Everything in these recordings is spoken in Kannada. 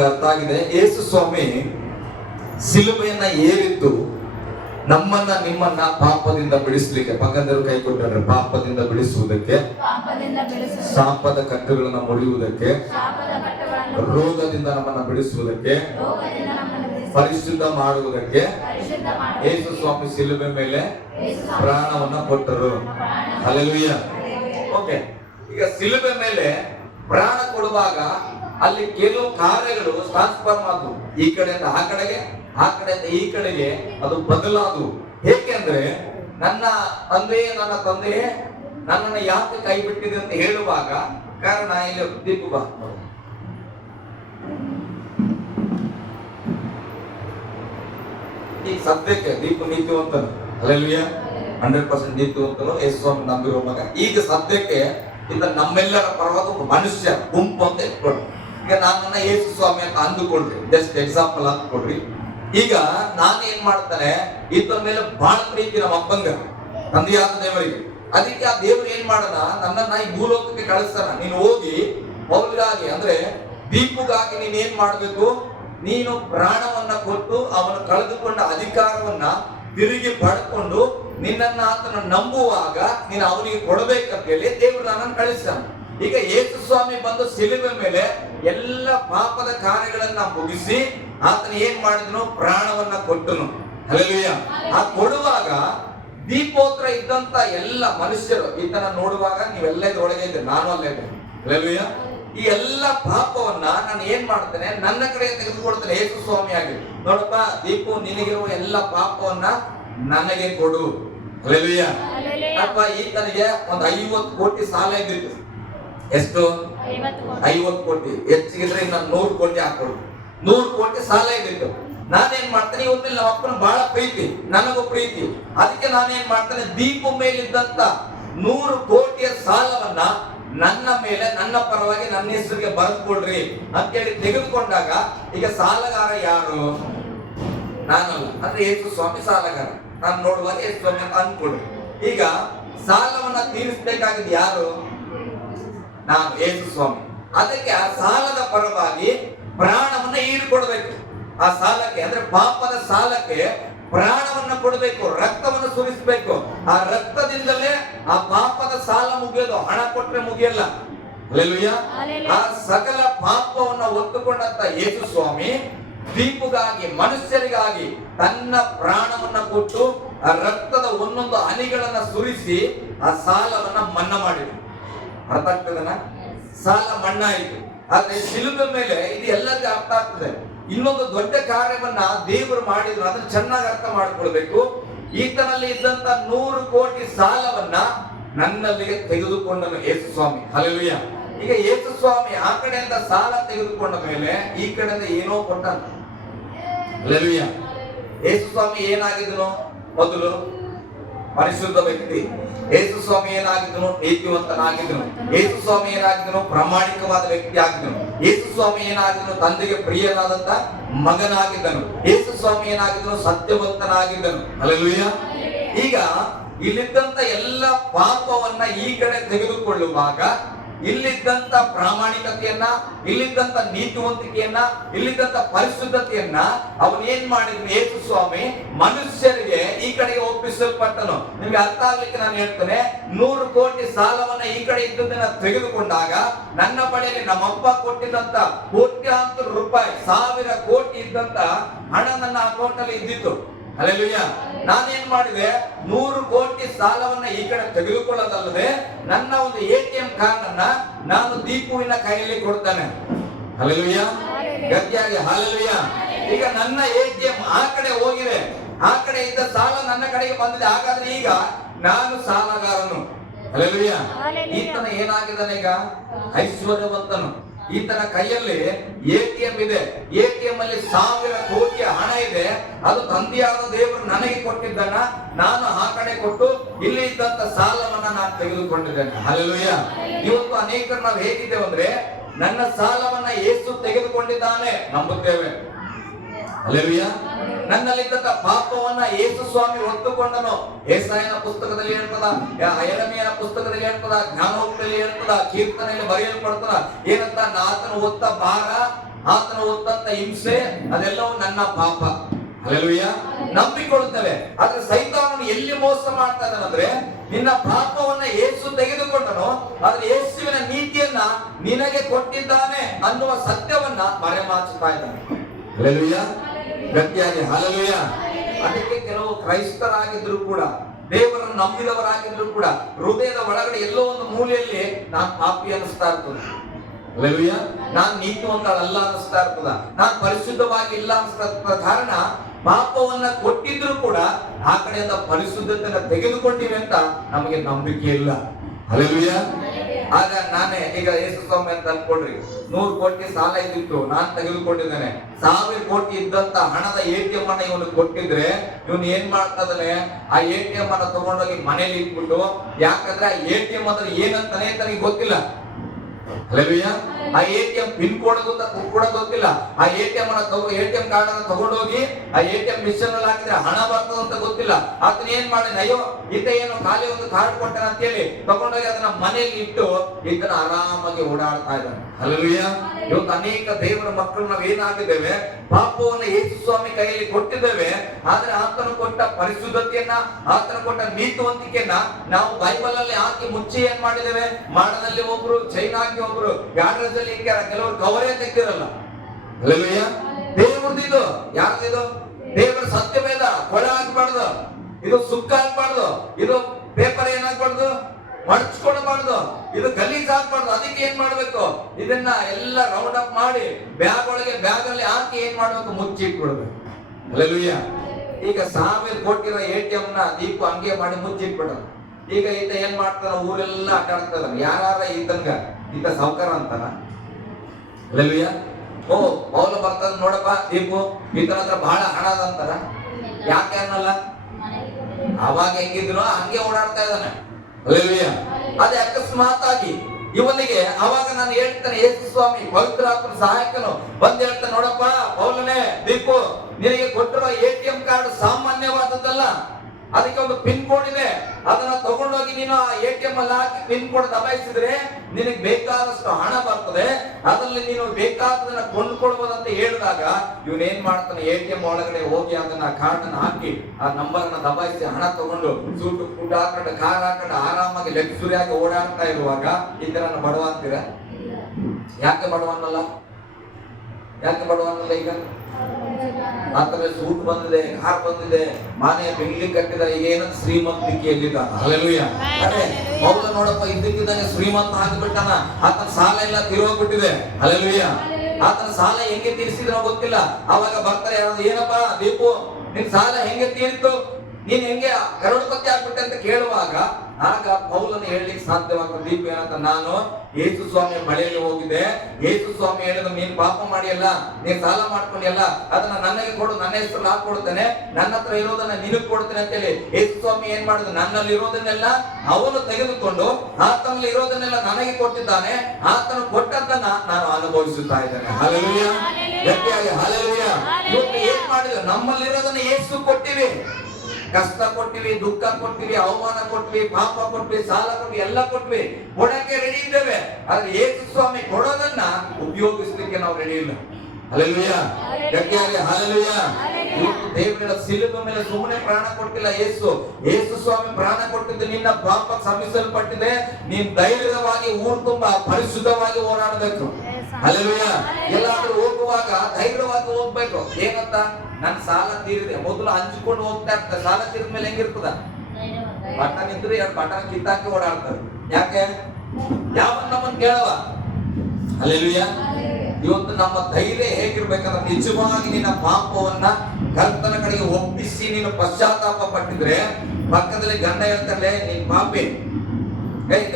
ನಮ್ಗೆ ಅರ್ಥ ಆಗಿದೆ. ಯೇಸು ಸ್ವಾಮಿ ಸಿಲುಬೆಯನ್ನ ಏರಿದ್ದು ನಮ್ಮನ್ನ ನಿಮ್ಮನ್ನ ಪಾಪದಿಂದ ಬಿಡಿಸ್ಲಿಕ್ಕೆ. ಪಕ್ಕದವರು ಕೈ ಕೊಟ್ಟರೆ ಪಾಪದಿಂದ ಬಿಡಿಸುವುದಕ್ಕೆ, ಶಾಪದ ಕಟ್ಟುಗಳನ್ನ ಮುರಿಯುವುದಕ್ಕೆ, ರೋಗದಿಂದ ನಮ್ಮನ್ನ ಬಿಡಿಸುವುದಕ್ಕೆ, ಪರಿಶುದ್ಧ ಮಾಡುವುದಕ್ಕೆ ಯೇಸು ಸ್ವಾಮಿ ಸಿಲುಬೆ ಮೇಲೆ ಪ್ರಾಣವನ್ನ ಕೊಟ್ಟರು. ಹಲ್ಲೆಲೂಯಾ. ಓಕೆ, ಈಗ ಸಿಲುಬೆ ಮೇಲೆ ಪ್ರಾಣ ಕೊಡುವಾಗ ಅಲ್ಲಿ ಕೆಲವು ಕಾರ್ಯಗಳು ಟ್ರಾನ್ಸ್ಫಾರ್ಮ್ ಆದವು. ಈ ಕಡೆಯಿಂದ ಆ ಕಡೆಗೆ, ಆ ಕಡೆಯಿಂದ ಈ ಕಡೆಗೆ ಅದು ಬದಲಾದವು. ಹೇಗೆಂದ್ರೆ ನನ್ನ ತಂದೆಯೇ ನನ್ನನ್ನು ಯಾಕೆ ಕೈ ಬಿಟ್ಟಿದೆ ಅಂತ ಹೇಳುವಾಗ, ಕಾರಣ ಇಲ್ಲಿ ದೀಪು ಬಾ, ಈ ಸದ್ಯಕ್ಕೆ ದೀಪು ನೀತಿವಂತನು, ಹಲ್ಲೆಲೂಯಾ, 100% ನೀತಿವಂತನು ಯೇಸು ಸ್ವಾಮಿ ನಂಬಿರುವ ಮಗ. ಈಗ ಸದ್ಯಕ್ಕೆ ಇಂದ ನಮ್ಮೆಲ್ಲರ ಪರವಾದ ಒಬ್ಬ ಮನುಷ್ಯ ಗುಂಪು ಅಂತ ಇಟ್ಕೊಳ್ರಿ. ಈಗ ನಾನನ್ನ ಯೇಸು ಸ್ವಾಮಿ ಅಂತ ಅಂದುಕೊಳ್ರಿ, ಜಸ್ಟ್ ಎಕ್ಸಾಂಪಲ್ ಅಂದ್ಕೊಳ್ರಿ. ಈಗ ನಾನು ಏನ್ ಮಾಡ್ತಾನೆ, ಈತ ಮೇಲೆ ಬಹಳ ಪ್ರೀತಿ ನಮ್ಮ ಅಪ್ಪಂಗ, ತಂದೆಯಾದ ದೇವರಿಗೆ. ಅದಕ್ಕೆ ಆ ದೇವರು ಏನ್ ಮಾಡೋಣ, ನನ್ನನ್ನ ಈ ಭೂಲೋಕಕ್ಕೆ ಕಳಿಸ್ತಾನ. ನೀನು ಹೋಗಿ ಪೌಲ್ಗಾಗಿ ಅಂದ್ರೆ ದೀಪುಗಾಗಿ ನೀನ್ ಏನ್ ಮಾಡ್ಬೇಕು, ನೀನು ಪ್ರಾಣವನ್ನ ಕೊಟ್ಟು ಅವನು ಕಳೆದುಕೊಂಡ ಅಧಿಕಾರವನ್ನ ತಿರುಗಿ ಪಡ್ಕೊಂಡು ನಿನ್ನನ್ನ ಆತನ ನಂಬುವಾಗ ನೀನು ಅವನಿಗೆ ಕೊಡಬೇಕಂತ ಹೇಳಿ ದೇವರು ನನ್ನನ್ನು ಕಳಿಸ್ತಾನೆ. ಈಗ ಯೇಸು ಸ್ವಾಮಿ ಬಂದು ಸಿಲುಬೆ ಮೇಲೆ ಎಲ್ಲ ಪಾಪದ ಕಾರ್ಯಗಳನ್ನ ಮುಗಿಸಿ ಆತನ ಏನ್ ಮಾಡಿದನು, ಪ್ರಾಣವನ್ನ ಕೊಟ್ಟನು. ಹಲ್ಲೆಲೂಯಾ. ಆ ಕೊಡುವಾಗ ದೀಪೋತ್ರ ಇದ್ದಂತ ಎಲ್ಲ ಮನುಷ್ಯರು ಈತನ ನೋಡುವಾಗ, ನೀವೆಲ್ಲ ಇದ್ರೊಳಗೆ ಇದ್ದೆ, ನಾನು ಅಲ್ಲೇ ಇದ್ದೆ. ಹಲ್ಲೆಲೂಯಾ. ಈ ಎಲ್ಲ ಪಾಪವನ್ನ ನಾನು ಏನ್ ಮಾಡ್ತೇನೆ, ನನ್ನ ಕಡೆ ತೆಗೆದುಕೊಡ್ತೇನೆ. ಯೇಸು ಸ್ವಾಮಿ ಆಗಿ, ನೋಡಪ್ಪ ದೀಪು, ನಿನಗಿರುವ ಎಲ್ಲ ಪಾಪವನ್ನ ನನಗೆ ಕೊಡು. ಹಲ್ಲೆಲೂಯಾ. ಅಪ್ಪ, ಈತನಿಗೆ ಒಂದು 50 ಕೋಟಿ ಸಾಲ ಇದ್ದಿತ್ತು. ಎಷ್ಟು? 50 ಕೋಟಿ. ಹೆಚ್ಚಿಗಿದ್ರೆ ಇನ್ನ 100 ಕೋಟಿ ಹಾಕೊಡು. 100 ಕೋಟಿ ಸಾಲ ಇದ್ದಿತ್ತು. ನಾನೇನ್ ಮಾಡ್ತೇನೆ, ಇವತ್ತ ನಮ್ಮ ಅಪ್ಪನ ಬಹಳ ಪ್ರೀತಿ, ನನಗೂ ಪ್ರೀತಿ. ಅದಕ್ಕೆ ನಾನೇನ್ ಮಾಡ್ತೇನೆ, ದೀಪ ಮೇಲಿದ್ದಂತ 100 ಕೋಟಿಯ ಸಾಲವನ್ನ ನನ್ನ ಮೇಲೆ, ನನ್ನ ಪರವಾಗಿ ನನ್ನ ಹೆಸರಿಗೆ ಬರೆದುಕೊಡ್ರಿ ಅಂತೇಳಿ ತೆಗೆದುಕೊಂಡಾಗ, ಈಗ ಸಾಲಗಾರ ಯಾರು? ನಾನಲ್ಲ, ಅಂದ್ರೆ ಯೇಸು ಸ್ವಾಮಿ ಸಾಲಗಾರ. ನಾನು ನೋಡುವಾಗ ಯೇಸು ಸ್ವಾಮಿ ಅಂತ ಅಂದ್ಕೊಡ್ರಿ. ಈಗ ಸಾಲವನ್ನ ತೀರಿಸಬೇಕಾಗಿದ್ದು ಯಾರು? ನಾನು, ಯೇಸು ಸ್ವಾಮಿ. ಅದಕ್ಕೆ ಆ ಸಾಲದ ಪರವಾಗಿ ಪ್ರಾಣವನ್ನ ಈಡ್ಕೊಡ್ಬೇಕು. ಆ ಸಾಲಕ್ಕೆ ಅಂದ್ರೆ ಪಾಪದ ಸಾಲಕ್ಕೆ ಪ್ರಾಣವನ್ನ ಕೊಡಬೇಕು, ರಕ್ತವನ್ನು ಸುರಿಸಬೇಕು. ಆ ರಕ್ತದಿಂದಲೇ ಆ ಪಾಪದ ಸಾಲ ಮುಗಿಯೋದು, ಹಣ ಕೊಟ್ರೆ ಮುಗಿಯಲ್ಲ. ಹಲ್ಲೆಲೂಯಾ. ಆ ಸಕಲ ಪಾಪವನ್ನ ಹೊತ್ತುಕೊಂಡಂತ ಯೇಸು ಸ್ವಾಮಿ ದೀಪುಗಾಗಿ, ಮನುಷ್ಯರಿಗಾಗಿ ತನ್ನ ಪ್ರಾಣವನ್ನ ಕೊಟ್ಟು ಆ ರಕ್ತದ ಒಂದೊಂದು ಹನಿಗಳನ್ನ ಸುರಿಸಿ ಆ ಸಾಲವನ್ನ ಮನ್ನಾ ಮಾಡಿದ್ರು. ಅರ್ಥ ಆಗ್ತದನ? ಸಾಲ ಮನ್ನಾ ಆಯಿತು. ಆದ್ರೆ ಶಿಲುಬೆ ಮೇಲೆ ಇದು ಎಲ್ಲರಿಗೂ ಅರ್ಥ ಆಗ್ತದೆ. ಇನ್ನೊಂದು ದೊಡ್ಡ ಕಾರ್ಯವನ್ನ ದೇವರು ಮಾಡಿದ್ರು, ಅದನ್ನ ಚೆನ್ನಾಗಿ ಅರ್ಥ ಮಾಡ್ಕೊಳ್ಬೇಕು. ಈತನಲ್ಲಿ ಇದ್ದಂತ 100 ಕೋಟಿ ಸಾಲವನ್ನ ನನ್ನಲ್ಲಿಗೆ ತೆಗೆದುಕೊಂಡನು ಯೇಸು ಸ್ವಾಮಿ. ಹಲ್ಲೆಲೂಯಾ. ಈಗ ಯೇಸು ಸ್ವಾಮಿ ಆ ಕಡೆಯಿಂದ ಸಾಲ ತೆಗೆದುಕೊಂಡ ಮೇಲೆ ಈ ಕಡೆಯಿಂದ ಏನೋ ಕೊಟ್ಟನು. ಹಲ್ಲೆಲೂಯಾ. ಯೇಸು ಸ್ವಾಮಿ ಏನಾಗಿದ್ದನು? ಮೊದಲು ಪರಿಶುದ್ಧ ವ್ಯಕ್ತಿ. ಯೇಸು ಸ್ವಾಮಿ ಏನಾಗಿದ್ದನು? ನೀತಿವಂತನಾಗಿದ್ದನು. ಯೇಸು ಸ್ವಾಮಿ ಏನಾಗಿದ್ದನು? ಪ್ರಾಮಾಣಿಕವಾದ ವ್ಯಕ್ತಿ ಆಗಿದ್ದನು. ಯೇಸು ಸ್ವಾಮಿ ಏನಾಗಿದ್ದನು? ತಂದೆಗೆ ಪ್ರಿಯನಾದಂತ ಮಗನಾಗಿದ್ದನು. ಯೇಸು ಸ್ವಾಮಿ ಏನಾಗಿದ್ದನು? ಸತ್ಯವಂತನಾಗಿದ್ದನು. ಹಲ್ಲೆಲೂಯಾ. ಈಗ ಇಲ್ಲಿದ್ದಂತ ಎಲ್ಲ ಪಾಪವನ್ನ ಈ ಕಡೆ ತೆಗೆದುಕೊಳ್ಳುವಾಗ ಇಲ್ಲಿದ್ದಂತ ಪ್ರಾಮಾಣಿಕತೆಯನ್ನ, ಇಲ್ಲಿದ್ದಂತ ನೀತಿವಂತಿಕೆಯನ್ನ, ಇಲ್ಲಿದ್ದಂತ ಪರಿಶುದ್ಧತೆಯನ್ನ ಅವನು ಏನ್ ಮಾಡಿದ್ನು? ಯೇಸು ಸ್ವಾಮಿ ಮನುಷ್ಯರಿಗೆ ಈ ಕಡೆಗೆ ಒಪ್ಪಿಸಲ್ಪಟ್ಟನು. ನಿಮ್ಗೆ ಅರ್ಥ ಆಗ್ಲಿಕ್ಕೆ ನಾನು ಹೇಳ್ತೇನೆ, 100 ಕೋಟಿ ಸಾಲವನ್ನ ಈ ಕಡೆ ಇದ್ದದನ್ನ ತೆಗೆದುಕೊಂಡಾಗ ನನ್ನ ಬಳಿಯಲ್ಲಿ ನಮ್ಮಪ್ಪ ಕೊಟ್ಟಿದ್ದಂತ ಕೋಟ್ಯಾಂತರ ರೂಪಾಯಿ, 1000 ಕೋಟಿ ಇದ್ದಂತ ಹಣ ನನ್ನ ಅಕೌಂಟ್ ಅಲ್ಲಿ ಇದ್ದಿತ್ತು. ಹಲ್ಲೆಲೂಯಾ. ನಾನೇನ್ ಮಾಡಿದೆ, 100 ಕೋಟಿ ಸಾಲವನ್ನ ಈ ಕಡೆ ತೆಗೆದುಕೊಳ್ಳೋದಲ್ಲದೆ ನನ್ನ ಒಂದು ATM ಕಾರ್ಡ್ ಅನ್ನ ನಾನು ದೀಪುವಿನ ಕೈಯಲ್ಲಿ ಕೊಡ್ತಾನೆ. ಹಲ್ಲೆಲೂಯಾ. ಗಟ್ಟಿಯಾಗಿ ಹಲ್ಲೆಲೂಯಾ. ಈಗ ನನ್ನ ATM ಆ ಕಡೆ ಹೋಗಿದೆ, ಆ ಕಡೆ ಇದ್ದ ಸಾಲ ನನ್ನ ಕಡೆಗೆ ಬಂದಿದೆ. ಹಾಗಾದ್ರೆ ಈಗ ನಾನು ಸಾಲಗಾರನು. ಹಲ್ಲೆಲೂಯಾ. ಈತನ ಏನಾಗಿದ್ದಾನೆ? ಈಗ ಐಶ್ವರ್ಯವಂತನು. ಈತನ ಕೈಯಲ್ಲಿ ATM ಇದೆ. ATM ಅಲ್ಲಿ 1000 ಕೋಟಿ ಹಣ ಇದೆ. ಅದು ತಂದೆಯಾದ ದೇವರು ನನಗೆ ಕೊಟ್ಟಿದ್ದನ್ನ ನಾನು ಆ ಕಡೆ ಕೊಟ್ಟು ಇಲ್ಲಿ ಇದ್ದಂತ ಸಾಲವನ್ನ ನಾನು ತೆಗೆದುಕೊಂಡಿದ್ದೇನೆ. ಹಲ್ಲೆಲೂಯಾ. ಇವತ್ತು ಅನೇಕರು ನಾವು ಹೇಗಿದ್ದೇವೆ ಅಂದ್ರೆ, ನನ್ನ ಸಾಲವನ್ನ ಯೇಸು ತೆಗೆದುಕೊಂಡಿದ್ದಾನೆ ನಂಬುತ್ತೇವೆ. ಹಲ್ಲೆಲೂಯಾ. ನನ್ನಲ್ಲಿದ್ದಂತ ಪಾಪವನ್ನ ಯೇಸು ಸ್ವಾಮಿ ಹೊತ್ತುಕೊಂಡನು. ಯೆಶಾಯನ ಪುಸ್ತಕದಲ್ಲಿ ಹೇಳ್ತದ, ಯೆರೆಮೀಯನ ಪುಸ್ತಕದಲ್ಲಿ ಹೇಳ್ತದ, ಜ್ಞಾನೋಕ್ತಿಯಲ್ಲಿ ಹೇಳ್ತದ, ಕೀರ್ತನೆಯಲ್ಲಿ ಬರೆಯಲ್ಪಡ್ತದ ಏನಂತ? ಆತನು ಹೊತ್ತ ಭಾರ ಆತನು ಹೊತ್ತಂತ ಹಿಂಸೆ ಅದೆಲ್ಲವೂ ನನ್ನ ಪಾಪ. ಹಲ್ಲೆಲೂಯಾ. ನಂಬಿಕೊಳ್ಳುತ್ತೇವೆ. ಆದ್ರೆ ಸೈತಾನನು ಎಲ್ಲಿ ಮೋಸ ಮಾಡ್ತಾ ಇದ್ದಾನಂದ್ರೆ, ನಿನ್ನ ಪಾಪವನ್ನ ಯೇಸು ತೆಗೆದುಕೊಂಡನು, ಆದ್ರೆ ಯೇಸುವಿನ ನೀತಿಯನ್ನ ನಿನಗೆ ಕೊಟ್ಟಿದ್ದಾನೆ ಅನ್ನುವ ಸತ್ಯವನ್ನ ಮರೆಮಾಚುತ್ತಾ ಇದ್ದಾನೆ. ಹಲ್ಲೆಲೂಯಾ. ಗಟ್ಟಿಯಾಗಿ ಹಲ್ಲೆಲೂಯಾ. ಅದಕ್ಕೆ ಕೆಲವು ಕ್ರೈಸ್ತರಾಗಿದ್ರು ಕೂಡ, ದೇವರನ್ನು ನಂಬಿದವರಾಗಿದ್ರು ಕೂಡ, ಹೃದಯದ ಒಳಗಡೆ ಎಲ್ಲೋ ಒಂದು ಮೂಲೆಯಲ್ಲಿ ನಾನು ಪಾಪಿ ಅನಿಸ್ತಾ ಇರ್ತದೆ. ಹಲ್ಲೆಲೂಯಾ. ನಾನು ನೀತಿವಂತಳಲ್ಲ ಅನಿಸ್ತಾ ಇರ್ತದ, ನಾನು ಪರಿಶುದ್ಧವಾಗಿ ಇಲ್ಲ ಅನಿಸ್ತಾ ಕಾರಣ ಪಾಪವನ್ನ ಕೊಟ್ಟಿದ್ರು ಕೂಡ ಆ ಕಡೆಯಿಂದ ಪರಿಶುದ್ಧತೆಯನ್ನ ತೆಗೆದುಕೊಂಡಿವೆ ಅಂತ ನಮಗೆ ನಂಬಿಕೆ ಇಲ್ಲ. ಹಲ್ಲೆಲೂಯಾ. ಆಗ ನಾನೇ ಈಗ ಯೇಸು ಸ್ವಾಮಿ ಅಂತ ಅನ್ಕೊಡ್ರಿ, 100 ಕೋಟಿ ಸಾಲ ಇದ್ದಿತ್ತು, ನಾನು ತೆಗೆದುಕೊಂಡಿದ್ದೇನೆ. 1000 ಕೋಟಿ ಇದ್ದಂತ ಹಣದ ATM ಅನ್ನ ಇವನು ಕೊಟ್ಟಿದ್ರೆ ಇವನು ಏನ್ ಮಾಡ್ತಾ ಇದ್ದಾನೆ, ಆ ATM ಅನ್ನ ತಗೊಂಡೋಗಿ ಮನೇಲಿ ಇಟ್ಬಿಟ್ಟು, ಯಾಕಂದ್ರೆ ಆ ATM ಅಂದ್ರೆ ಏನಂತಾನೆ ತನಗೆ ಗೊತ್ತಿಲ್ಲ. ಹಲ್ಲೆಲೂಯಾ. ಆ ATM ಪಿನ್ ಕೋಡ್ ಕೂಡ ಗೊತ್ತಿಲ್ಲ. ಆ ATM ಕಾರ್ಡ್ ಅನ್ನ ತಗೊಂಡೋಗಿ ಆ ATM ಮಿಷನ್ ಅಲ್ಲಿ ಹಾಕಿದ್ರೆ ಹಣ ಬರ್ತದ ಅಂತ ಗೊತ್ತಿಲ್ಲ. ಆತನ ಏನ್ ಮಾಡಿದ, ಅಯ್ಯೋ ಈತ ಏನು ಖಾಲಿ ಒಂದು ಕಾರ್ಡ್ ಕೊಟ್ಟಾನ ಅಂತ ಹೇಳಿ ತಗೊಂಡೋಗಿ ಅದನ್ನ ಮನೆಯಲ್ಲಿ ಇಟ್ಟು ಈತನ ಆರಾಮಾಗಿ ಓಡಾಡ್ತಾ ಇದ್ದಾನೆ. ಹಲ್ಲೆಲೂಯಾ. ಇವತ್ತು ಅನೇಕ ದೇವರ ಮಕ್ಕಳು ನಾವು ಏನಾಗಿದ್ದೇವೆ, ಪಾಪವನ್ನು ಯೇಸು ಸ್ವಾಮಿ ಕೈಯಲ್ಲಿ ಕೊಟ್ಟಿದ್ದೇವೆ. ಆದ್ರೆ ಆತನು ಕೊಟ್ಟ ಪರಿಶುದ್ಧತೆಯನ್ನ, ಆತನು ಕೊಟ್ಟ ನೀತಿವಂತಿಕೆಯನ್ನ ನಾವು ಬೈಬಲ್ ಅಲ್ಲಿ ಹಾಕಿ ಮುಚ್ಚಿ ಏನ್ ಮಾಡಿದ್ದೇವೆ, ಮಾಡದಲ್ಲಿ ಒಬ್ರು, ಚೈನ್ ಹಾಕಿ ಒಬ್ರು, ಗಾಡ್ರೇಜ್ ಅಲ್ಲಿ ಕೆಲವರು ಕವರೇ ತೆಗ್ದಿರಲ್ಲ. ಹಲ್ಲೆಲೂಯಾ. ದೇವ್ರದಿದು, ಯಾರ್ದಿದು? ದೇವರ ಸತ್ಯವೇದ ಕೊಳೆ ಹಾಕ್ಬಾರ್ದು, ಇದು ಸುಕ್ಕ ಹಾಕ್ಬಾರ್ದು, ಇದು ಪೇಪರ್ ಏನಾಗ್ಬಾರ್ದು, ಮಡಚ್ಕೊಳ್ಬಾರ್ದು, ಇದು ಗಲೀಜ್ ಹಾಕ್ಬಾರ್ದು. ಅದಕ್ಕೆ ಏನ್ ಮಾಡ್ಬೇಕು, ಇದನ್ನ ಎಲ್ಲ ರೌಂಡ್ ಅಪ್ ಮಾಡಿ ಬ್ಯಾಗ್ ಒಳಗೆ, ಬ್ಯಾಗ್ ಅಲ್ಲಿ ಹಾಕಿ ಏನ್ ಮಾಡ್ಬೇಕು, ಮುಚ್ಚಿ ಇಟ್ಬಿಡ್ಬೇಕು. ಹಲ್ಲೆಲೂಯಾ. ಈಗ 1000 ಕೋಟಿ ATM ನ ದೀಪ ಹಂಗೆ ಮಾಡಿ ಮುಚ್ಚಿಟ್ಬಿಡ. ಈಗ ಈತ ಏನ್ ಮಾಡ್ತಾನ, ಊರೆಲ್ಲ ಅಡ್ಡಾಡ್ತಾರ, ಯಾರ ಈತ ಸಾವ್ಕಾರ ಅಂತಾನ. ಹಲ್ಲೆಲೂಯಾ. ಓ ಪೌಲ ಬರ್ತದ ನೋಡಪ್ಪ ದೀಪು, ಈತನ ಹತ್ರ ಬಹಳ ಹಣ ಅದ ಅಂತಾರ. ಯಾಕೆ ಅನ್ನಲ್ಲ, ಅವಾಗ ಹೆಂಗಿದ್ರು ಹಂಗೆ ಓಡಾಡ್ತಾ ಇದ್ದಾನೆ. ಹಲ್ಲೆಲೂಯಾ. ಅದೇ ಅಕಸ್ಮಾತ್ ಆಗಿ ಇವನಿಗೆ ಅವಾಗ ನಾನು ಹೇಳ್ತೇನೆ, ಯೇಸು ಸ್ವಾಮಿ ಪವಿತ್ರಾತ್ಮನ ಸಹಾಯಕನು ಬಂದು ಹೇಳ್ತಾನೆ, ನೋಡಪ್ಪ ಪೌಲನೇ, ದೀಪು, ನಿನಗೆ ಕೊಟ್ಟಿರೋ ATM ಕಾರ್ಡ್ ಸಾಮಾನ್ಯವಾದದ್ದಲ್ಲ, ಅದಕ್ಕೆ ಒಂದು ಪಿನ್ ಕೋಡ್ ಇದೆ. ಅದನ್ನ ತಗೊಂಡೋಗಿ ನೀನು ಆ ATM ಅಲ್ಲಿ ಹಾಕಿ ಪಿನ್ ಕೋಡ್ ದಬಾಯಿಸಿದ್ರೆ ನಿನಗೆ ಬೇಕಾದಷ್ಟು ಹಣ ಬರ್ತದೆ, ಅದರಲ್ಲಿ ನೀನು ಬೇಕಾದದನ್ನ ಕೊಂಡ್ಕೊಳ್ಬಹುದಂತ ಹೇಳಿದಾಗ ಇವನೇನ್ ಮಾಡ್ತಾನೆ, ATM ಒಳಗಡೆ ಹೋಗಿ ಅದನ್ನ ಕಾರ್ಡ್ ಅನ್ನ ಹಾಕಿ ಆ ನಂಬರ್ ಅನ್ನ ದಬಾಯಿಸಿ ಹಣ ತಗೊಂಡು ಸೂಟು ಫುಡ್ ಹಾಕೊಂಡು ಕಾರ್ ಹಾಕೊಂಡು ಆರಾಮಾಗಿ ಲಕ್ಸುರಿ ಆಗಿ ಓಡಾಡ್ತಾ ಇರುವಾಗ ಇದನ್ನ ಬಡವ ಅಂತೀರ? ಯಾಕೆ ಬಡವನ್ನಲ್ಲ? ಯಾಕೆ ಬಡವನ್ನಲ್ಲ? ಈಗ ಆತರ ಸೂಟ್ ಬಂದಿದೆ, ಕಾರ್ ಬಂದಿದೆ, ಮನೆ ಬಿಲ್ಡಿಂಗ್ ಕಟ್ಟಿದ್ದಾರೆ, ಏನಂತ ಶ್ರೀಮಂತಿಕೆಯಲ್ಲಿದ್ದಾನೆ. ಹಲ್ಲೆಲೂಯಾ. ಅದೇ ಪೌಲ ನೋಡಪ್ಪ ಇದ್ದಕ್ಕಿದ್ದಂಗೆ ಶ್ರೀಮಂತ ಆಗಿಬಿಟ್ಟಾನ, ಆತನ ಸಾಲ ಎಲ್ಲ ತೀರೋಗ್ಬಿಟ್ಟಿದೆ. ಹಲ್ಲೆಲೂಯಾ. ಆತನ ಸಾಲ ಹೆಂಗೆ ತೀರಿಸಿದ್ರೋ ಗೊತ್ತಿಲ್ಲ. ಅವಾಗ ಬರ್ತಾರೆ ಯಾರು, ಏನಪ್ಪ ದೀಪು ನಿನ್ ಸಾಲ ಹೆಂಗೆ ತೀರಿತು, ನೀನ್ ಹೆಂಗೆ ಕರೋಡ್ಪತಿ ಆಗ್ಬಿಟ್ಟೆ ಅಂತ ಕೇಳುವಾಗ ಆಗ ಪೌಲನ ಹೇಳಲಿಕ್ಕೆ ಸಾಧ್ಯವಾಗ್ತದೆ. ದೀಪ ಏನಂತ, ನಾನು ಯೇಸು ಸ್ವಾಮಿ ಮಳೆಯಲ್ಲಿ ಹೋಗಿದ್ದೆ, ಯೇಸು ಸ್ವಾಮಿ ಹೇಳಿದ, ನೀನ್ ಪಾಪ ಮಾಡಿಯಲ್ಲ, ನೀನ್ ಸಾಲ ಮಾಡ್ಕೊಂಡಿಯಲ್ಲ, ಅದನ್ನ ನನಗೆ ಕೊಡು, ನನ್ನ ಹೆಸರು ಹಾಕೊಡ್ತೇನೆ, ನನ್ನ ಹತ್ರ ಇರೋದನ್ನ ನಿನಗ್ ಕೊಡ್ತೇನೆ ಅಂತೇಳಿ ಯೇಸು ಸ್ವಾಮಿ ಏನ್ ಮಾಡಿದ, ನನ್ನಲ್ಲಿ ಇರೋದನ್ನೆಲ್ಲ ಅವನು ತೆಗೆದುಕೊಂಡು ಆತನಲ್ಲಿ ಇರೋದನ್ನೆಲ್ಲ ನನಗೆ ಕೊಟ್ಟಿದ್ದಾನೆ, ಆತನು ಕೊಟ್ಟದ್ದನ್ನ ನಾನು ಅನುಭವಿಸುತ್ತಾ ಇದ್ದೇನೆ. ಹಲ್ಲೆಲೂಯಾ. ಗಟ್ಟಿಯಾಗಿ ಹಲ್ಲೆಲೂಯಾ. ಇವತ್ತು ಏನ್ ಮಾಡಿದ್ರು, ನಮ್ಮಲ್ಲಿರೋದನ್ನ ಯೇಸು ಕೊಟ್ಟಿವಿ, ಕಷ್ಟ ಕೊಟ್ಟಿವಿ, ದುಃಖ ಕೊಟ್ಟಿವಿ, ಅವಮಾನ ಕೊಟ್ವಿ, ಪಾಪ ಕೊಟ್ವಿ, ಸಾಲ ಕೊಟ್ವಿ, ಎಲ್ಲ ಕೊಟ್ವಿ, ಕೊಡಕ್ಕೆ ರೆಡಿ ಇದ್ದೇವೆ. ಆದ್ರೆ ಯೇಸು ಸ್ವಾಮಿ ಕೊಡೋದನ್ನ ಉಪಯೋಗಿಸ್ಲಿಕ್ಕೆ ನಾವು ರೆಡಿ ಇಲ್ಲ. ಹಲ್ಲೆಲೂಯಾ. ಗಟ್ಟಿಯಾಗಿ ಹಲ್ಲೆಲೂಯಾ. ದೇವರ ಸಿಲುಬೆ ಮೇಲೆ ಸುಮ್ಮನೆ ಪ್ರಾಣ ಕೊಟ್ಟಿಲ್ಲ ಯೇಸು ಸ್ವಾಮಿ ಪ್ರಾಣ ಕೊಟ್ಟಿದ್ದು ನಿನ್ನ ಪಾಪ ಕ್ಷಮಿಸಲ್ಪಟ್ಟಿದೆ, ನೀನ್ ಧೈರ್ಯವಾಗಿ ಊರು ತುಂಬಾ ಪರಿಶುದ್ಧವಾಗಿ ಓಡಾಡಬೇಕು. ಹಲ್ಲೆಲೂಯಾ. ಎಲ್ಲಾದ್ರೂ ಹೋಗುವಾಗ ಧೈರ್ಯವಾಗಿ ಹೋಗ್ಬೇಕು. ಏನಂತ, ನನ್ ಸಾಲ ತೀರಿದೆ, ಮೊದಲು ಹಂಚಿಕೊಂಡು ಹೋಗ್ತಾ ಇರ್ತಾರೆ. ಸಾಲ ತೀರಿದ ಮೇಲೆ ಹೆಂಗಿರ್ತದ, ಬಟನ್ ಇದ್ರೆ 2 ಬಟನ್ ಕಿತ್ತಾಕಿ ಓಡಾಡ್ತಾರೆ. ಯಾಕೆ? ಯಾವನ್ನಮ್ಮನ್ ಕೇಳವ. ಹಲ್ಲೆಲೂಯಾ. ಇವತ್ತು ನಮ್ಮ ಧೈರ್ಯ ಹೇಗಿರ್ಬೇಕಂದ್ರೆ, ನಿಜವಾಗಿ ನಿನ್ನ ಪಾಪವನ್ನ ಕರ್ತನ ಕಡೆಗೆ ಒಪ್ಪಿಸಿ ನೀನು ಪಶ್ಚಾತ್ತಾಪ ಪಟ್ಟಿದ್ರೆ, ಪಕ್ಕದಲ್ಲಿ ಗಂಡ ಹೇಳ್ತಾರಲೆ ನೀನ್ ಪಾಪಿ,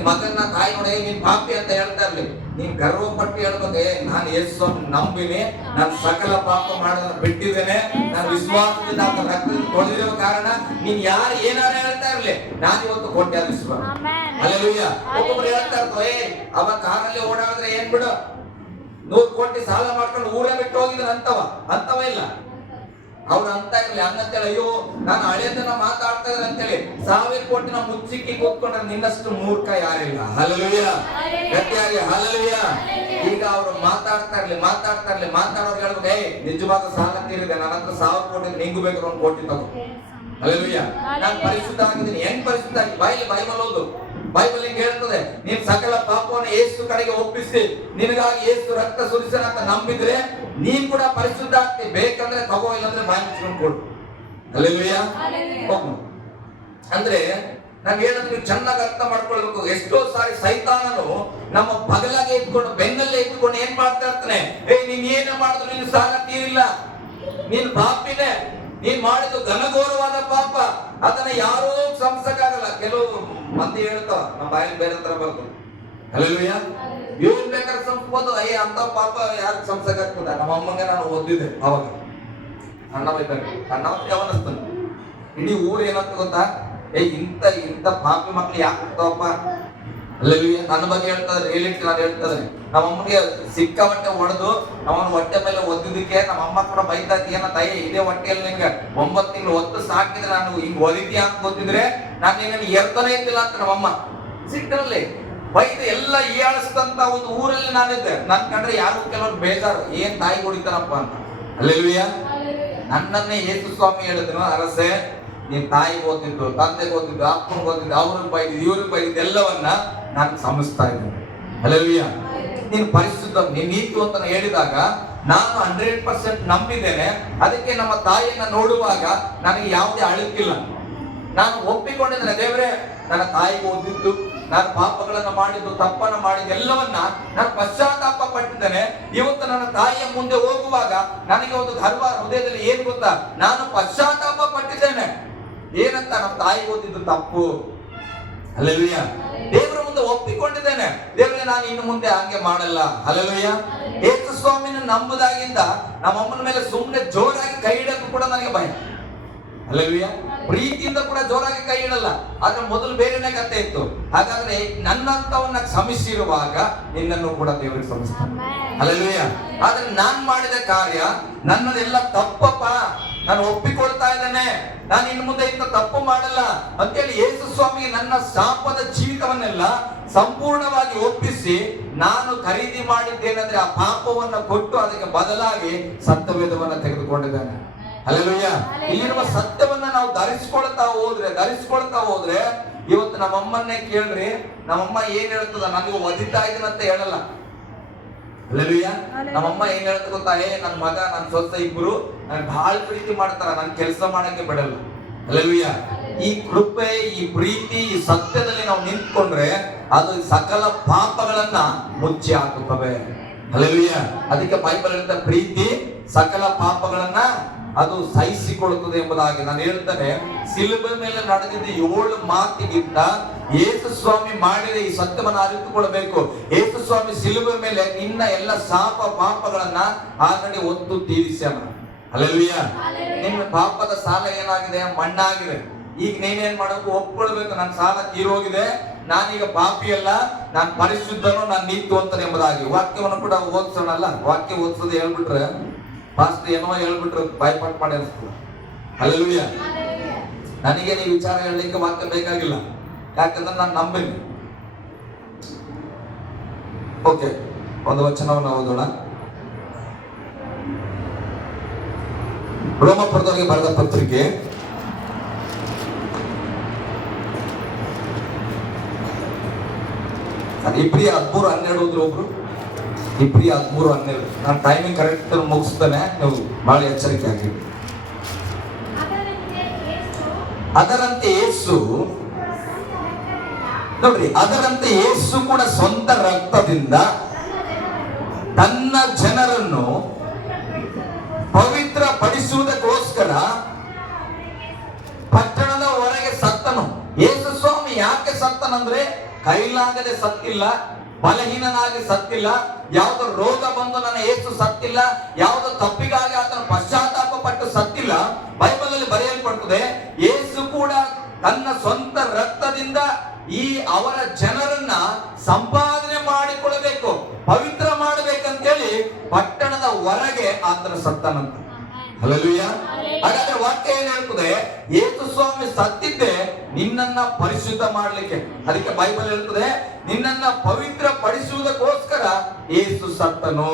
ಮಗನ್ನ ತಾಯಿ ನೋಡಿ ನೀನ್ ಪಾಪಿ ಅಂತ ಹೇಳ್ತಾ ಇರ್ಲಿ, ನೀನ್ ಗರ್ವ ಪಟ್ಟು ಹೇಳ್ಬೇಕು, ನಾನು ಯೇಸು ನಂಬಿನಿ, ನಾನು ಸಕಲ ಪಾಪ ಮಾಡೋದನ್ನ ಬಿಟ್ಟಿದ್ದೇನೆ, ನಾನು ವಿಶ್ವಾಸದಿಂದ ಆತನ ರಕ್ತದಿಂದ ತೊಳೆದಿರೋ ಕಾರಣ ನೀನ್ ಯಾರು ಏನಾರ ಹೇಳ್ತಾ ಇರ್ಲಿ, ನಾನು ಇವತ್ತು ಕೊಟ್ಟೆ ವಿಶ್ವಾಸ. ಹಲ್ಲೆಲೂಯಾ. ಒಬ್ಬೊಬ್ರು ಹೇಳ್ತಾ ಇರ್ತವೆ, ಅವ ಕಾರಲ್ಲಿ ಓಡಾಡಿದ್ರೆ ಏನ್ ಬಿಡು, 100 ಕೋಟಿ ಸಾಲ ಮಾಡ್ಕೊಂಡು ಊರೇ ಬಿಟ್ಟು ಹೋಗಿದ್ರೆ ಅಂತವ ಇಲ್ಲ. ಅವ್ರು ಅಂತ ಇರ್ಲಿ ಹಂಗಂತೇಳಿ ಅಯ್ಯೋ ನಾನು ಹಳೆದನ್ನ ಮಾತಾಡ್ತಾ ಇದ್ರೆ ಅಂತೇಳಿ 1000 ಕೋಟಿನ ಮುಚ್ಚಿಕ್ಕಿ ಕೂತ್ಕೊಂಡ್ರೆ ನಿನ್ನಷ್ಟು ಮೂರ್ಖ ಯಾರಿಲ್ಲ. ಹಲ್ಲೆಲೂಯಾ, ಗಟ್ಟಿಯಾಗಿ ಹಲ್ಲೆಲೂಯಾ. ಈಗ ಅವ್ರು ಮಾತಾಡ್ತಾ ಇರ್ಲಿ ಮಾತಾಡೋರು ಹೇಳ್ಬೇಕು, ಏಯ್ ನಿಜವಾದ ಸಾಲ ತೀರಿದೆ, ನನ್ನ ಹತ್ರ 1000 ಕೋಟಿ ನಿಂಗು ಬೇಕು 1 ಕೋಟಿ ತಗೋ. ಹಲ್ಲೆಲೂಯಾ, ನಾನು ಪರಿಶುದ್ಧ ಆಗಿದ್ದೀನಿ. ಹೆಂಗ್ ಪರಿಶುದ್ಧ ಆಗಿ? ಬೈಬಲ್ ಓದು. ಬೈಬಲ್ ಹಿಂಗ್ ಹೇಳ್ತದೆ, ನೀನ್ ಸಕಲ ಪಾಪವನ್ನು ಯೇಸು ಕಡೆಗೆ ಒಪ್ಪಿಸಿ ನಿನಗಾಗಿ ಯೇಸು ರಕ್ತ ಸುರಿಸನ ಅಂತ ನಂಬಿದ್ರೆ ನೀನ್ ಕೂಡ ಪರಿಶುದ್ಧ ಆಗ್ತಿ. ಬೇಕಂದ್ರೆ ತಗೋ, ಇಲ್ಲಂದ್ರೆ ಬಾಯಿ ಮುಚ್ಕೊಂಡು ಕೊಡು. ಹಲ್ಲೆಲೂಯಾ. ಅಂದ್ರೆ ನಾನು ಹೇಳೋದು ನೀವು ಚೆನ್ನಾಗಿ ಅರ್ಥ ಮಾಡ್ಕೊಳ್ಬೇಕು. ಎಷ್ಟೋ ಸಾರಿ ಸೈತಾನನು ನಮ್ಮ ಬಗಲಾಗೆ ಇಟ್ಕೊಂಡು ಬೆನ್ನಲ್ಲೇ ಇಟ್ಕೊಂಡು ಏನ್ ಮಾಡ್ತಾ ಇರ್ತಾನೆ, ನೀನ್ ಏನು ಮಾಡಿದ್ರು ನೀನು ಸಾಲ ತೀರಿಲ್ಲ, ನೀನ್ ಪಾಪಿನೇ, ನೀನ್ ಮಾಡಿದ್ದು ಘನಘೋರವಾದ ಪಾಪ, ಅದನ್ನ ಯಾರೂ ಕ್ಷಮಿಸಕ್ಕಾಗಲ್ಲ. ಕೆಲವು ಮಂದಿ ಹೇಳ್ತಾವ, ನಮ್ಮ ಬಾಯಲ್ಲಿ ಬೇರೆ ತರ ಬರ್ತದೆ. ಹಲ್ಲೆಲೂಯಾ, ಏನ್ ಬೇಕಾದ್ರೆ ಸಂಸ್ಬೋದು, ಅಂತ ಪಾಪ ಯಾರು ಕ್ಷಮಿಸಕ್ಕಾಗ್ತದ? ನಮ್ಮ ಅಮ್ಮಂಗೆ ನಾನು ಓದಿದ್ದೆ ಅವಾಗ ಸಣ್ಣ ಯಾವನಿಸ್ತಾನೆ. ಇಡೀ ಊರ್ ಏನಂತ ಗೊತ್ತಾ, ಇಂಥ ಪಾಪಿ ಮಕ್ಳು ಯಾಕೆ ಬರ್ತಾವಪ್ಪ? ಅಲ್ಲೂಯ್ಯ, ನನ್ನ ಬಗ್ಗೆ ಹೇಳ್ತಾರೆ, ನಾನು ಹೇಳ್ತಾರೆ, ನಮ್ಮಮ್ಮಗೆ ಸಿಕ್ಕಾಪಟ್ಟೆ ಹೊಡೆದು ನಮ್ಮನ್ನ ಹೊಟ್ಟೆ ಮೇಲೆ ಒದ್ದಿದ್ದಕ್ಕೆ ನಮ್ಮ ಅಮ್ಮ ಕೂಡ ಬೈತಾ ಇದ್ದ, ಏನ ತಾಯಿ ಇದೇ ಹೊಟ್ಟೆಯಲ್ಲಿ ನಿಂಗೆ 9 ತಿಂಗಳು ಒತ್ತು ಸಾಕಿದ್ರೆ ನಾನು ಹಿಂಗ್ ಒದಿತೀಯ ಅಂತ ಗೊತ್ತಿದ್ರೆ ನಾನು ನಿನ್ನ ಎರ್ತಾನೆ ಇದ್ದಿಲ್ಲ ಅಂತ ನಮ್ಮಮ್ಮ ಸಿಕ್ಕಲ್ಲಿ ಬೈದು ಎಲ್ಲ ಹೀಯಾಳಿಸಿದಂತ ಒಂದು ಊರಲ್ಲಿ ನಾನಿದ್ದೆ. ನನ್ ಕಂಡ್ರೆ ಯಾರು ಕೆಲವರು ಬೇಜಾರು, ಏನ್ ತಾಯಿ ಹೊಡಿತಾನಪ್ಪ ಅಂತ. ಅಲ್ಲೆಲೂಯ್ಯ, ನನ್ನನ್ನೇ ಯೇಸು ಸ್ವಾಮಿ ಹೇಳಿದ್ರು, ಅರಸೆ ನೀನ್ ತಾಯಿ ಓದಿದ್ದು, ತಂದೆ ಓದಿದ್ದು, ಅಪ್ಪನಿಗೆ ಓದಿದ್ದು, ಅವ್ರಿಗೆ ಬೈದಿದ್ದು, ಇವ್ರಿಗೆ ಬೈದಿದ್ದು ಎಲ್ಲವನ್ನ ನಾನು ಕ್ಷಮಿಸ್ತಾ ಇದ್ದೇನೆ. ಹಲ್ಲೆಲೂಯಾ, ನೀನು ಪರಿಶುದ್ಧ, ನೀನ್ ನೀತು ಅಂತ ಹೇಳಿದಾಗ ನಾನು 100% ನಂಬಿದ್ದೇನೆ. ಅದಕ್ಕೆ ನಮ್ಮ ತಾಯಿಯನ್ನ ನೋಡುವಾಗ ನನಗೆ ಯಾವುದೇ ಅಳುಕಿಲ್ಲ. ನಾನು ಒಪ್ಪಿಕೊಂಡಿದ್ದೇನೆ, ದೇವರೇ ನನ್ನ ತಾಯಿಗೆ ಓದಿದ್ದು, ನಾನು ಪಾಪಗಳನ್ನ ಮಾಡಿದ್ದು, ತಪ್ಪನ್ನ ಮಾಡಿದ್ದು ಎಲ್ಲವನ್ನ ನಾನು ಪಶ್ಚಾತ್ತಾಪ ಪಟ್ಟಿದ್ದೇನೆ. ಇವತ್ತು ನನ್ನ ತಾಯಿಯ ಮುಂದೆ ಹೋಗುವಾಗ ನನಗೆ ಒಂದು ಗರ್ವ ಹೃದಯದಲ್ಲಿ ಏನ್ ಗೊತ್ತಾ, ನಾನು ಪಶ್ಚಾತ್ತಾಪ ಪಟ್ಟಿದ್ದೇನೆ. ಏನಂತ? ನಮ್ಮ ತಾಯಿ ಓದಿದ್ದು ತಪ್ಪು. ಹಲ್ಲೆಲೂಯಾ, ದೇವರ ಮುಂದೆ ಒಪ್ಪಿಕೊಂಡಿದ್ದೇನೆ, ದೇವರೇ ನಾನು ಇನ್ನು ಮುಂದೆ ಹಂಗೆ ಮಾಡಲ್ಲ. ಹಲ್ಲೆಲೂಯಾ, ಯೇಸು ಸ್ವಾಮಿನ ನಂಬುದಾಗಿಂದ ನಮ್ಮಮ್ಮನ ಮೇಲೆ ಸುಮ್ಮನೆ ಜೋರಾಗಿ ಕೈ ಇಡೋದು ಕೂಡ ನನಗೆ ಭಯ. ಹಲ್ಲೆಲೂಯಾ, ಪ್ರೀತಿಯಿಂದ ಕೂಡ ಜೋರಾಗಿ ಕೈ ಇಡಲ್ಲ. ಆದ್ರೆ ಮೊದಲು ಬೇರೆನೇ ಕಥೆ ಇತ್ತು. ಹಾಗಾದ್ರೆ ನನ್ನಂತವನ್ನ ಕ್ಷಮಿಸಿರುವಾಗ ನಿನ್ನನ್ನು ಕೂಡ ದೇವರಿಗೆ ಕ್ಷಮಿಸ್ತಾನೆ. ಹಲ್ಲೆಲೂಯಾ, ಆದ್ರೆ ನಾನ್ ಮಾಡಿದ ಕಾರ್ಯ ನನ್ನದೆಲ್ಲ ತಪ್ಪಪ್ಪ, ನಾನು ಒಪ್ಪಿಕೊಳ್ತಾ ಇದ್ದೇನೆ, ನಾನು ಇನ್ನು ಮುಂದೆ ಇಂಥ ತಪ್ಪು ಮಾಡಲ್ಲ ಅಂತೇಳಿ ಯೇಸು ಸ್ವಾಮಿಗೆ ನನ್ನ ಶಾಪದ ಜೀವಿತವನ್ನೆಲ್ಲ ಸಂಪೂರ್ಣವಾಗಿ ಒಪ್ಪಿಸಿ ನಾನು ಖರೀದಿ ಮಾಡಿದ್ದೇನೆಂದ್ರೆ ಆ ಪಾಪವನ್ನ ಕೊಟ್ಟು ಅದಕ್ಕೆ ಬದಲಾಗಿ ಸತ್ಯವೇದವನ್ನ ತೆಗೆದುಕೊಂಡಿದ್ದೇನೆ. ಹಲ್ಲೆಲೂಯಾ, ಇಲ್ಲಿರುವ ಸತ್ಯವನ್ನ ನಾವು ಧರಿಸ್ಕೊಳ್ತಾ ಹೋದ್ರೆ ಇವತ್ತು ನಮ್ಮಮ್ಮನ್ನೇ ಕೇಳ್ರಿ, ನಮ್ಮಮ್ಮ ಏನ್ ಹೇಳ್ತದ, ನನಗೆ ಒದಿತಾ ಇದ್ದೀನಿ ಅಂತ ಹೇಳಲ್ಲ. ಹಲ್ಲೆಲೂಯಾ, ನಮ್ಮಮ್ಮ ಏನ್ ಹೇಳ್ತ ಗೊತ್ತಾ, ನನ್ನ ಮಗ ನನ್ನ ಸೊಸೆ ಇಬ್ರು ನನ್ ಬಹಳ ಪ್ರೀತಿ ಮಾಡ್ತಾರ, ನನ್ ಕೆಲಸ ಮಾಡಕ್ಕೆ ಬಿಡಲ್ಲ. ಹಲ್ಲೆಲೂಯಾ, ಈ ಕೃಪೆ, ಈ ಪ್ರೀತಿ, ಈ ಸತ್ಯದಲ್ಲಿ ನಾವು ನಿಂತ್ಕೊಂಡ್ರೆ ಅದು ಸಕಲ ಪಾಪಗಳನ್ನ ಮುಚ್ಚಿ ಹಾಕುತ್ತವೆ. ಹಲ್ಲೆಲೂಯಾ, ಅದಕ್ಕೆ ಬೈಬಲ್ ಹೇಳಿದ ಪ್ರೀತಿ ಸಕಲ ಪಾಪಗಳನ್ನ ಅದು ಸಹಿಸಿಕೊಳ್ಳುತ್ತದೆ ಎಂಬುದಾಗಿ ನಾನು ಹೇಳ್ತೇನೆ. ಸಿಲುಬೆ ಮೇಲೆ ನಡೆದಿದ್ದ 7 ಮಾತಿಗಿಂತ ಯೇಸು ಸ್ವಾಮಿ ಮಾಡಿದ ಈ ಸತ್ಯವನ್ನು ಅರಿತುಕೊಳ್ಳಬೇಕು. ಯೇಸು ಸ್ವಾಮಿ ಸಿಲುಬೆ ಮೇಲೆ ನಿನ್ನ ಎಲ್ಲ ಶಾಪ ಪಾಪಗಳನ್ನ ಆಲ್ರೆಡಿ ಒತ್ತು ತೀರಿಸ್ಯಾನ. ಹಲ್ಲೆಲೂಯಾ, ನಿನ್ನ ಪಾಪದ ಸಾಲ ಏನಾಗಿದೆ? ಮಣ್ಣಾಗಿದೆ. ಈಗ ನೀನೇನ್ ಮಾಡಬೇಕು? ಒಪ್ಕೊಳ್ಬೇಕು, ನನ್ನ ಸಾಲ ತೀರೋಗಿದೆ, ನಾನೀಗ ಪಾಪಿಯಲ್ಲ, ನಾನು ಪರಿಶುದ್ಧನು, ನಾನು ನೀತಿವಂತನು ಎಂಬುದಾಗಿ. ವಾಕ್ಯವನ್ನು ಕೂಡ ಓದಿಸೋಣಲ್ಲ. ವಾಕ್ಯ ಓದಿಸೋದು ಹೇಳ್ಬಿಟ್ರೆ ಫಾಸ್ಟ್ ಏನೋ ಹೇಳ್ಬಿಟ್ರೆ ಬಾಯ್ಪಾಟ್ ಮಾಡಿ ಅನಿಸ್ತದೆ. ಹಲ್ಲೆಲೂಯಾ, ನನಗೆ ಈ ವಿಚಾರ ಹೇಳಲಿಕ್ಕೆ ವಾಕ್ಯ ಬೇಕಾಗಿಲ್ಲ, ಯಾಕಂದ್ರೆ ನಾನು ನಂಬಿನಿ. ಓಕೆ, ಒಂದು ವಚನವನ್ನು ಓದೋಣ. ರೋಮಪುರದವರಿಗೆ ಬರೆದ ಪತ್ರಿಕೆ 13:12 ಓದ್ರು ಒಬ್ರು. 13:12. ನಾನು ಟೈಮಿಂಗ್ ಕರೆಕ್ಟ್ ಮುಗಿಸ್ತೇನೆ, ನೀವು ಬಹಳ ಎಚ್ಚರಿಕೆ ಆಗಿ. ಅದರಂತೆ ಯೇಸು, ನೋಡ್ರಿ, ಅದರಂತೆ ಯೇಸು ಕೂಡ ಸ್ವಂತ ರಕ್ತದಿಂದ ತನ್ನ ಜನರನ್ನು ಪವಿತ್ರ ಪಡಿಸುವುದಕ್ಕೋಸ್ಕರ ಪಟ್ಟಣದ ಹೊರಗೆ ಸತ್ತನು. ಯೇಸು ಸ್ವಾಮಿ ಯಾಕೆ ಸತ್ತನಂದ್ರೆ ಕೈಲಾಗದೆ ಸತ್ತಿಲ್ಲ, ಬಲಹೀನನಾಗಿ ಸತ್ತಿಲ್ಲ, ಯಾವುದೋ ರೋಗ ಬಂದು ನನ್ನ ಯೇಸು ಸತ್ತಿಲ್ಲ, ಯಾವುದೋ ತಪ್ಪಿಗಾಗಿ ಆತನ ಪಶ್ಚಾತ್ತಾಪ ಪಟ್ಟು ಸತ್ತಿಲ್ಲ. ಬೈಬಲ್ ಅಲ್ಲಿ ಬರೆಯಲ್ಪಡುತ್ತದೆ, ಯೇಸು ಕೂಡ ತನ್ನ ಸ್ವಂತ ರಕ್ತದಿಂದ ಈ ಅವರ ಜನರನ್ನ ಸಂಪಾದನೆ ಮಾಡಿಕೊಳ್ಳಬೇಕು, ಪವಿತ್ರ ಮಾಡಬೇಕಂತೇಳಿ ಪಟ್ಟಣದ ಹೊರಗೆ ಆತನ ಸತ್ತನಂತ. ಹಲ್ಲೆಲೂಯಾ. ಹಾಗಾದ್ರೆ ವಾಕ್ಯ ಏನ್ ಹೇಳ್ತದೆ? ಯೇಸು ಸ್ವಾಮಿ ಸತ್ತಿದ್ದೆ ನಿನ್ನನ್ನ ಪರಿಶುದ್ಧ ಮಾಡ್ಲಿಕ್ಕೆ. ಅದಕ್ಕೆ ಬೈಬಲ್ ಹೇಳ್ತದೆ, ನಿನ್ನನ್ನ ಪವಿತ್ರ ಪಡಿಸುವುದಕ್ಕೋಸ್ಕರ ಯೇಸು ಸತ್ತನು.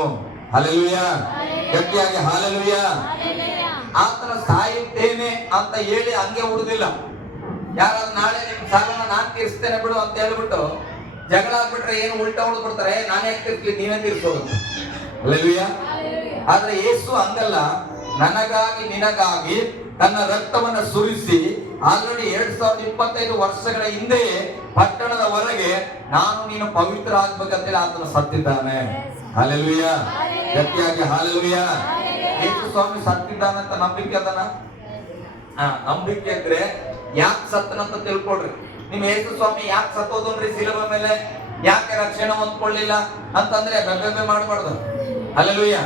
ಹಲ್ಲೆಲೂಯಾ. ಗಟ್ಟಿಯಾಗಿ ಹಲ್ಲೆಲೂಯಾ. ಆತನ ಸಾಯುತ್ತೇನೆ ಅಂತ ಹೇಳಿ ಹಂಗೆ ಉಳಿದಿಲ್ಲ. ಯಾರಾದ್ರೂ ನಾಳೆ ನಿಮ್ ಸಾಲನ ನಾನ್ ತೀರಿಸ್ತೇನೆ ಬಿಡು ಅಂತ ಹೇಳ್ಬಿಟ್ಟು ಜಗಳ ಆಗ್ಬಿಟ್ರೆ ಏನು ಉಲ್ಟಾ ಹೊಡೆದ್ಬಿಡ್ತಾರೆ, ನಾನೇ ತೀರ್ಸ್ಲಿ ನೀವೇ ತೀರ್ಸೋದು. ಹಲ್ಲೆಲೂಯಾ. ಆದ್ರೆ ಯೇಸು ಹಂಗಲ್ಲ, ನನಗಾಗಿ ನಿನಗಾಗಿ ತನ್ನ ರಕ್ತವನ್ನ ಸುರಿಸಿ ಆಲ್ರೆಡಿ 2025 ವರ್ಷಗಳ ಹಿಂದೆಯೇ ಪಟ್ಟಣದ ಹೊರಗೆ ನಾನು ನೀನು ಪವಿತ್ರ ಆಗ್ಬೇಕಂತೇಳಿ ಆತನು ಸತ್ತಿದ್ದಾನೆ. ಹಲ್ಲೆಲೂಯಾ. ಗಟ್ಟಿಯಾಗಿ ಹಲ್ಲೆಲೂಯಾ. ಯೇಸು ಸ್ವಾಮಿ ಸತ್ತಿದ್ದಾನಂತ ನಂಬಿಕೆ ಅದನ? ನಂಬಿಕೆ ಇದ್ರೆ ಯಾಕೆ ಸತ್ತನಂತ ತಿಳ್ಕೊಳ್ರಿ. ನಿಮ್ ಯೇಸು ಸ್ವಾಮಿ ಯಾಕೆ ಸತ್ತೋದನ್ರಿ ಶಿಲುಬೆ ಮೇಲೆ? ಯಾಕೆ ರಕ್ಷಣೆ ಹೊಂದ್ಕೊಳ್ಳಿಲ್ಲ ಅಂತಂದ್ರೆ ಬೆಬ್ಬೆ ಮಾಡಬಾರ್ದು. ಹಲ್ಲೆಲೂಯಾ.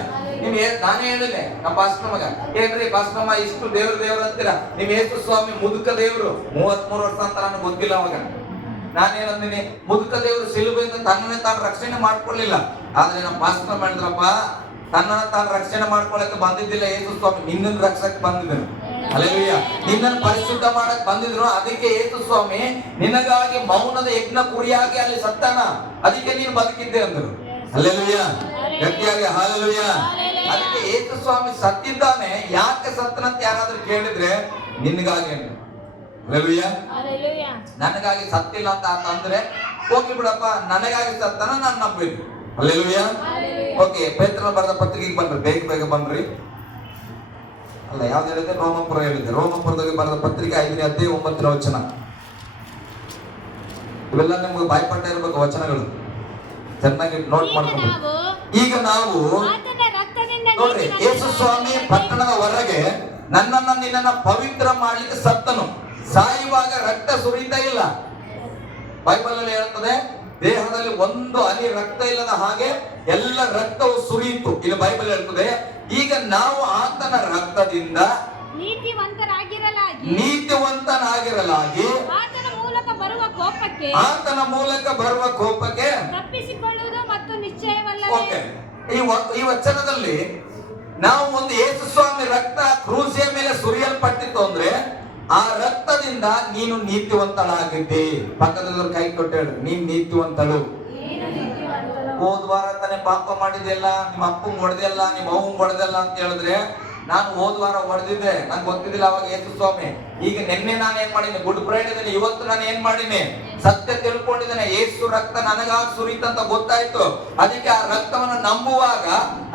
ನಾನೇ ಹೇಳಿದೆ ನಮ್ಮ ಪಾಸ್ಟರ್ ಮಗ, ಏನ್ರಿ ಪಾಸ್ಟರ್ ಇಷ್ಟು ದೇವ್ರು ಅಂತೀರ, ನಿಮ್ ಯೇಸು ಸ್ವಾಮಿ ಮುದುಕ ದೇವ್ರು. 33 ವರ್ಷ ಅಂತ ನನಗೆ ಗೊತ್ತಿಲ್ಲ ಅವಾಗ. ನಾನೇನಂದಿನಿ, ಮುದುಕ ದೇವ್ರು ಶಿಲುಬೆಯಿಂದ ತನ್ನನ್ನೇ ತಾನು ರಕ್ಷಣೆ ಮಾಡ್ಕೊಳ್ಳಿಲ್ಲ. ಆದ್ರೆ ನಮ್ಮ ಪಾಸ್ಟರ್ ಮಾಡಿದ್ರಪ್ಪ, ತನ್ನನ್ನ ತಾನು ರಕ್ಷಣೆ ಮಾಡ್ಕೊಳ್ಳಕ್ಕೆ ಬಂದಿದ್ದಿಲ್ಲ ಯೇಸು ಸ್ವಾಮಿ, ನಿನ್ನನ್ನು ರಕ್ಷಕ್ಕೆ ಬಂದಿದ್ದನು. ಹಲ್ಲೆಲೂಯಾ. ನಿನ್ನನ್ನು ಪರಿಶುದ್ಧ ಮಾಡಕ್ ಬಂದಿದ್ರು. ಅದಕ್ಕೆ ಯೇಸು ಸ್ವಾಮಿ ನಿನಗಾಗಿ ಮೌನದ ಯಜ್ಞ ಕುರಿಯಾಗಿ ಅಲ್ಲಿ ಸತ್ತಾನ, ಅದಕ್ಕೆ ನೀನು ಬದುಕಿದ್ದೆ ಅಂದ್ರು. ಹಲ್ಲೆಲೂಯಾ. ಗಟ್ಟಿಯಾಗಿ ಹಲ್ಲೆಲೂಯಾ. ಅದಕ್ಕೆ ಯೇಸು ಸ್ವಾಮಿ ಸತ್ತಿದ್ದಾನೆ. ಯಾಕೆ ಸತ್ತನಂತ ಯಾರಾದ್ರೂ ಕೇಳಿದ್ರೆ ನಿನ್ಗಾಗಿ. ಹಲ್ಲೆಲೂಯಾ. ನನಗಾಗಿ ಸತ್ತಿಲ್ಲ ಅಂತ ಅಂದ್ರೆ ಹೋಗಿ ಬಿಡಪ್ಪ, ನನಗಾಗಿ ಸತ್ತಾನ, ನಾನು ನಂಬಿದ್ವಿ. ಹಲ್ಲೆಲೂಯಾ. ಓಕೆ, ಪೇತ್ರನ ಬರೆದ ಪತ್ರಿಕೆಗೆ ಬನ್ರಿ, ಬೇಗ ಬನ್ರಿ. ಅಲ್ಲ, ಯಾವ್ದು ಹೇಳಿದೆ? ರೋಮಪುರ ಹೇಳಿದೆ. ರೋಮಪುರದಲ್ಲಿ ಬರೆದ ಪತ್ರಿಕೆ 5ನೇ ಅಧ್ಯಾಯ 9ನೇ ವಚನ. ಇವೆಲ್ಲ ನಿಮ್ಗೆ ಬಾಯ್ಪಾಠ ಇರ್ಬೇಕು ವಚನಗಳು, ಚೆನ್ನಾಗಿ ನೋಟ್ ಮಾಡ್ಕೊಂಡು. ಈಗ ನಾವು ನೋಡ್ರಿ, ಯೇಸು ಸ್ವಾಮಿ ಪಟ್ಟಣದ ಹೊರಗೆ ನನ್ನನ್ನ ನಿನ್ನನ್ನ ಪವಿತ್ರ ಮಾಡ್ಲಿಕ್ಕೆ ಸತ್ತನು. ಸಾಯುವಾಗ ರಕ್ತ ಸುರಿತಾ ಇಲ್ಲ. ಬೈಬಲ್ ಅಲ್ಲಿ ಹೇಳ್ತದೆ, ದೇಹದಲ್ಲಿ ಒಂದು ಹನಿ ರಕ್ತ ಇಲ್ಲದ ಹಾಗೆ ಎಲ್ಲ ರಕ್ತವು ಸುರಿಯಿತು. ಇಲ್ಲಿ ಬೈಬಲ್ ಹೇಳ್ತದೆ, ಈಗ ನಾವು ಆತನ ರಕ್ತದಿಂದ ನೀತಿವಂತನಾಗಿರಲಾಗಿ ಆತನ ಮೂಲಕ ಬರುವ ಕೋಪಕ್ಕೆ ತಪ್ಪಿಸಿಕೊಳ್ಳುವುದು ಮತ್ತು ನಿಶ್ಚಯವಲ್ಲ. ಓಕೆ, ಈ ವಚನದಲ್ಲಿ ನಾವು ಒಂದು ಯೇಸು ಸ್ವಾಮಿ ರಕ್ತ ಕ್ರೂಸಿಯ ಮೇಲೆ ಸುರಿಯಲ್ಪಟ್ಟಿತ್ತು ಅಂದ್ರೆ ಆ ರಕ್ತದಿಂದ ನೀನು ನೀತಿವಂತಳಾಗಿದ್ದಿ. ಪಕ್ಕದಲ್ಲೂ ಕೈ ಕೊಟ್ಟು ಹೇಳಿ, ನೀನ್ ನೀತಿವಂತಳು. ಹೋದ್ವಾರ ತಾನೇ ಪಾಪ ಮಾಡಿದೆಲ್ಲ, ನಿಮ್ಮ ಅಪ್ಪಂಗ್ ಹೊಡೆದೆಲ್ಲ, ನಿಮ್ಮ ಅವ್ವಂಗ್ ಹೊಡೆದೆಲ್ಲ ಅಂತ ಹೇಳಿದ್ರೆ, ನಾನು ಹೋದ್ವಾರ ಹೊಡೆದಿದ್ದೆ, ನಂಗೆ ಗೊತ್ತಿದ್ದಿಲ್ಲ ಅವಾಗ ಯೇಸು ಸ್ವಾಮಿ. ಈಗ ನಿನ್ನೆ ನಾನು ಏನ್ ಮಾಡೀನಿ? Good Friday. ಇವತ್ತು ನಾನು ಏನ್ ಮಾಡೀನಿ? ಸತ್ಯ ತಿಳ್ಕೊಂಡಿದ್ದೇನೆ. ಯೇಸು ರಕ್ತ ನನಗಾಗಿ ಸುರಿತಂತ ಗೊತ್ತಾಯ್ತು. ಅದಕ್ಕೆ ಆ ರಕ್ತವನ್ನು ನಂಬುವಾಗ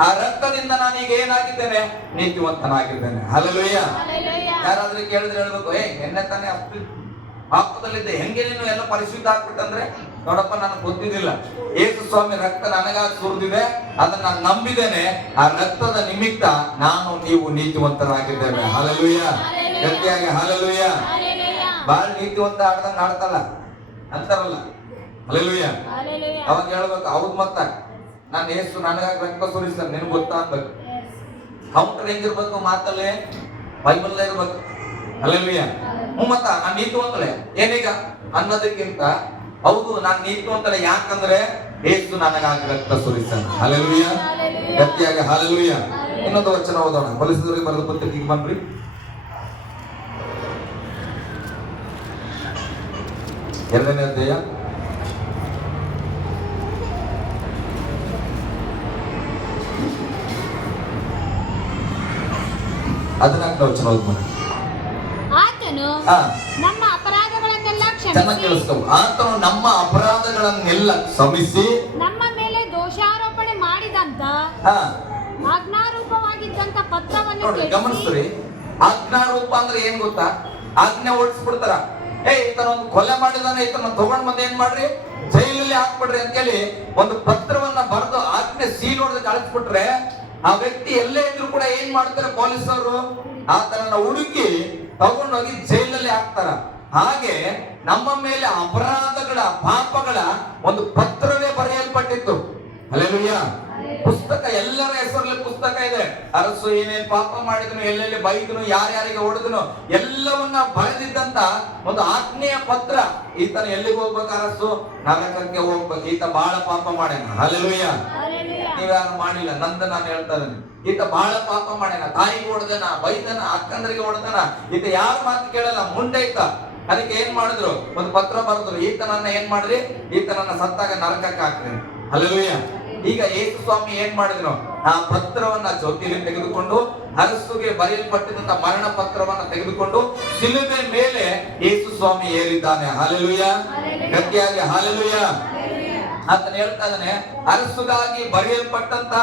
ಆ ರಕ್ತದಿಂದ ನಾನೀಗ ಏನಾಗಿದ್ದೇನೆ? ನೀತಿವಂತನಾಗಿದ್ದೇನೆ. ಹಲ್ಲೆಲೂಯಾ. ಯಾರಾದ್ರೂ ಕೇಳಿದ್ರೆ ಹೇಳ್ಬೇಕು, ಎನ್ನೆ ತಾನೇ ಅಷ್ಟು ಪಾಪದಲ್ಲಿದ್ದೆ, ಹೆಂಗೆ ನೀನು ಎಲ್ಲ ಪರಿಶುದ್ಧ ಆಗ್ಬಿಟ್ಟಂದ್ರೆ, ನೋಡಪ್ಪ ನನಗೆ ಗೊತ್ತಿದ್ದಿಲ್ಲ, ಯೇಸು ಸ್ವಾಮಿ ರಕ್ತ ನನಗಾಗಿ ಸುರಿದಿದೆ, ಅದನ್ನ ನಾನು ನಂಬಿದ್ದೇನೆ. ಆ ರಕ್ತದ ನಿಮಿತ್ತ ನಾನು ನೀವು ನೀತಿವಂತರಾಗಿದ್ದೇವೆ. ಹಲ್ಲೆಲೂಯಾ. ಗಟ್ಟಿಯಾಗಿ ಹಲ್ಲೆಲೂಯಾ. ಬಾಳ ನೀತಿವಂತ ಆಡ್ದಂಗ ಆಡ್ತಲ್ಲ ಅಂತಾರಲ್ಲ. ಹಲ್ಲೆಲೂಯಾ. ಅವಾಗ ಹೇಳ್ಬೇಕು, ಹೌದ್ ಮತ್ತ ನಾನು ಯೇಸು ನನಗಾಗಿ ರಕ್ತ ಸುರಿಸ್ತಾನೆ, ನಿನ್ಗೆ ಗೊತ್ತಾ ಅನ್ಬೇಕು. ಕೌಂಟರ್ ಹೆಂಗಿರ್ಬೇಕು ಮಾತಲ್ಲೇ? ಬೈಬಲ್ ಇರ್ಬೇಕು. ಹಲ್ಲೆಲೂಯಾ. ಮತ್ತ ನಾನು ನೀತಿವಂತಳೆ ಏನೀಗ ಅನ್ನೋದಕ್ಕಿಂತ ಹೌದು ನಾನು ನೀತಿವಂತಳೆ, ಯಾಕಂದ್ರೆ ಯೇಸು ನನಗಾಗಿ ರಕ್ತ ಸುರಿಸ್ತಾನೆ. ಹಲ್ಲೆಲೂಯಾ. ಗಟ್ಟಿಯಾಗಿ ಹಲ್ಲೆಲೂಯಾ. ಇನ್ನೊಂದು ವಚನ ಓದೋಣ. ಫಲಿಸಿದವರಿಗೆ ಬರೆದ ಪತ್ರಿಕೆಗೆ ಬನ್ರಿ. ಎರಡನೇ ಅಧ್ಯಾಯ 14ನೇ ವಚನ ಓದ್ಬೋದು. ಆತನು ನಮ್ಮ ಅಪರಾಧಗಳನ್ನೆಲ್ಲ ಆತನು ನಮ್ಮ ಅಪರಾಧಗಳನ್ನೆಲ್ಲ ಕ್ಷಮಿಸಿ ನಮ್ಮ ಮೇಲೆ ದೋಷಾರೋಪಣೆ ಮಾಡಿದಂತ ಆಜ್ಞಾರೂಪವಾಗಿದ್ದಂತ ಪತ್ರವನ್ನು ಗಮನಿಸ್ರಿ. ಆಜ್ಞಾರೂಪ ಅಂದ್ರೆ ಏನ್ ಗೊತ್ತಾ? ಆಜ್ಞೆ ಓಡಿಸ್ಬಿಡ್ತಾರ. ಈತನ ಒಂದು ಕೊಲೆ ಮಾಡಿದಾನೆ, ಈತನ ತಗೊಂಡ್ ಬಂದು ಏನ್ ಮಾಡ್ರಿ, ಜೈಲಲ್ಲಿ ಹಾಕ್ಬಿಡ್ರಿ ಅಂತ ಹೇಳಿ ಒಂದು ಪತ್ರವನ್ನ ಬರೆದು ಆಜ್ಞೆ ಸೀಲ್ ಹೊಡೆದು ಕಳಿಸ್ಬಿಟ್ರೆ ಆ ವ್ಯಕ್ತಿ ಎಲ್ಲೇ ಇದ್ರು ಕೂಡ ಏನ್ ಮಾಡ್ತಾರೆ ಪೊಲೀಸರು? ಆತನನ್ನ ಹುಡುಕಿ ತಗೊಂಡೋಗಿ ಜೈಲಲ್ಲಿ ಹಾಕ್ತಾರ. ಹಾಗೆ ನಮ್ಮ ಮೇಲೆ ಅಪರಾಧಗಳ ಪಾಪಗಳ ಒಂದು ಪತ್ರವೇ ಬರೆಯಲ್ಪಟ್ಟಿತ್ತು. ಹಲ್ಲೆಲೂಯಾ. ಪುಸ್ತಕ, ಎಲ್ಲರ ಹೆಸರಲ್ಲಿ ಪುಸ್ತಕ ಇದೆ. ಅರಸು ಏನೇನ್ ಪಾಪ ಮಾಡಿದನು, ಎಲ್ಲೆಲ್ಲಿ ಬೈದನು, ಯಾರ್ಯಾರಿಗೆ ಹೊಡೆದನು, ಎಲ್ಲವನ್ನ ಬರೆದಿದ್ದಂತ ಒಂದು ಆಜ್ಞೆಯ ಪತ್ರ. ಈತನ ಎಲ್ಲಿಗೆ ಹೋಗ್ಬೇಕು? ಅರಸು ನರಕಕ್ಕೆ ಹೋಗ್ಬೇಕು. ಈತ ಬಹಳ ಪಾಪ ಮಾಡ್ಯಾನ. ಹಲ್ಲೆಲೂಯಾ. ನೀವ್ಯಾರು ಮಾಡಿಲ್ಲ, ನಂದು ನಾನು ಹೇಳ್ತಾ ಇದ್ದೀನಿ. ಈತ ಬಹಳ ಪಾಪ ಮಾಡ್ಯಾನ, ತಾಯಿಗೆ ಹೊಡೆದನ, ಬೈದನ, ಅಕ್ಕಂದ್ರಿಗೆ ಹೊಡೆದನ, ಈತ ಯಾರ ಮಾತು ಕೇಳಲ್ಲ, ಮುಂದೆ ಈತ. ಅದಕ್ಕೆ ಏನ್ ಮಾಡಿದ್ರು, ಒಂದು ಪತ್ರ ಬರೆದ್ರು, ಈತನನ್ನ ಏನ್ ಮಾಡ್ರಿ, ಈತನನ್ನ ಸತ್ತಾಗ ನರಕಕ್ಕೆ ಹಾಕ್ರಿ. ಹಲ್ಲೆಲೂಯಾ. ಈಗ ಯೇಸು ಸ್ವಾಮಿ ಏನ್ ಮಾಡಿದ್ರು, ಆ ಪತ್ರವನ್ನ ಜೊತೆಯಲ್ಲಿ ತೆಗೆದುಕೊಂಡು, ಅರಸುಗೆ ಬರೆಯಲ್ಪಟ್ಟಿದಂತ ಮರಣ ಪತ್ರವನ್ನ ತೆಗೆದುಕೊಂಡು ಶಿಲುಬೆ ಮೇಲೆ ಯೇಸು ಸ್ವಾಮಿ ಏರಿದ್ದಾನೆ. ಹಲ್ಲೆಲೂಯಾ. ಗಟ್ಟಿಯಾಗಿ ಹಲ್ಲೆಲೂಯಾ. ಆತನ ಹೇಳ್ತಾ ಇದ್ದಾನೆ, ಅರಸುಗಾಗಿ ಬರೆಯಲ್ಪಟ್ಟಂತ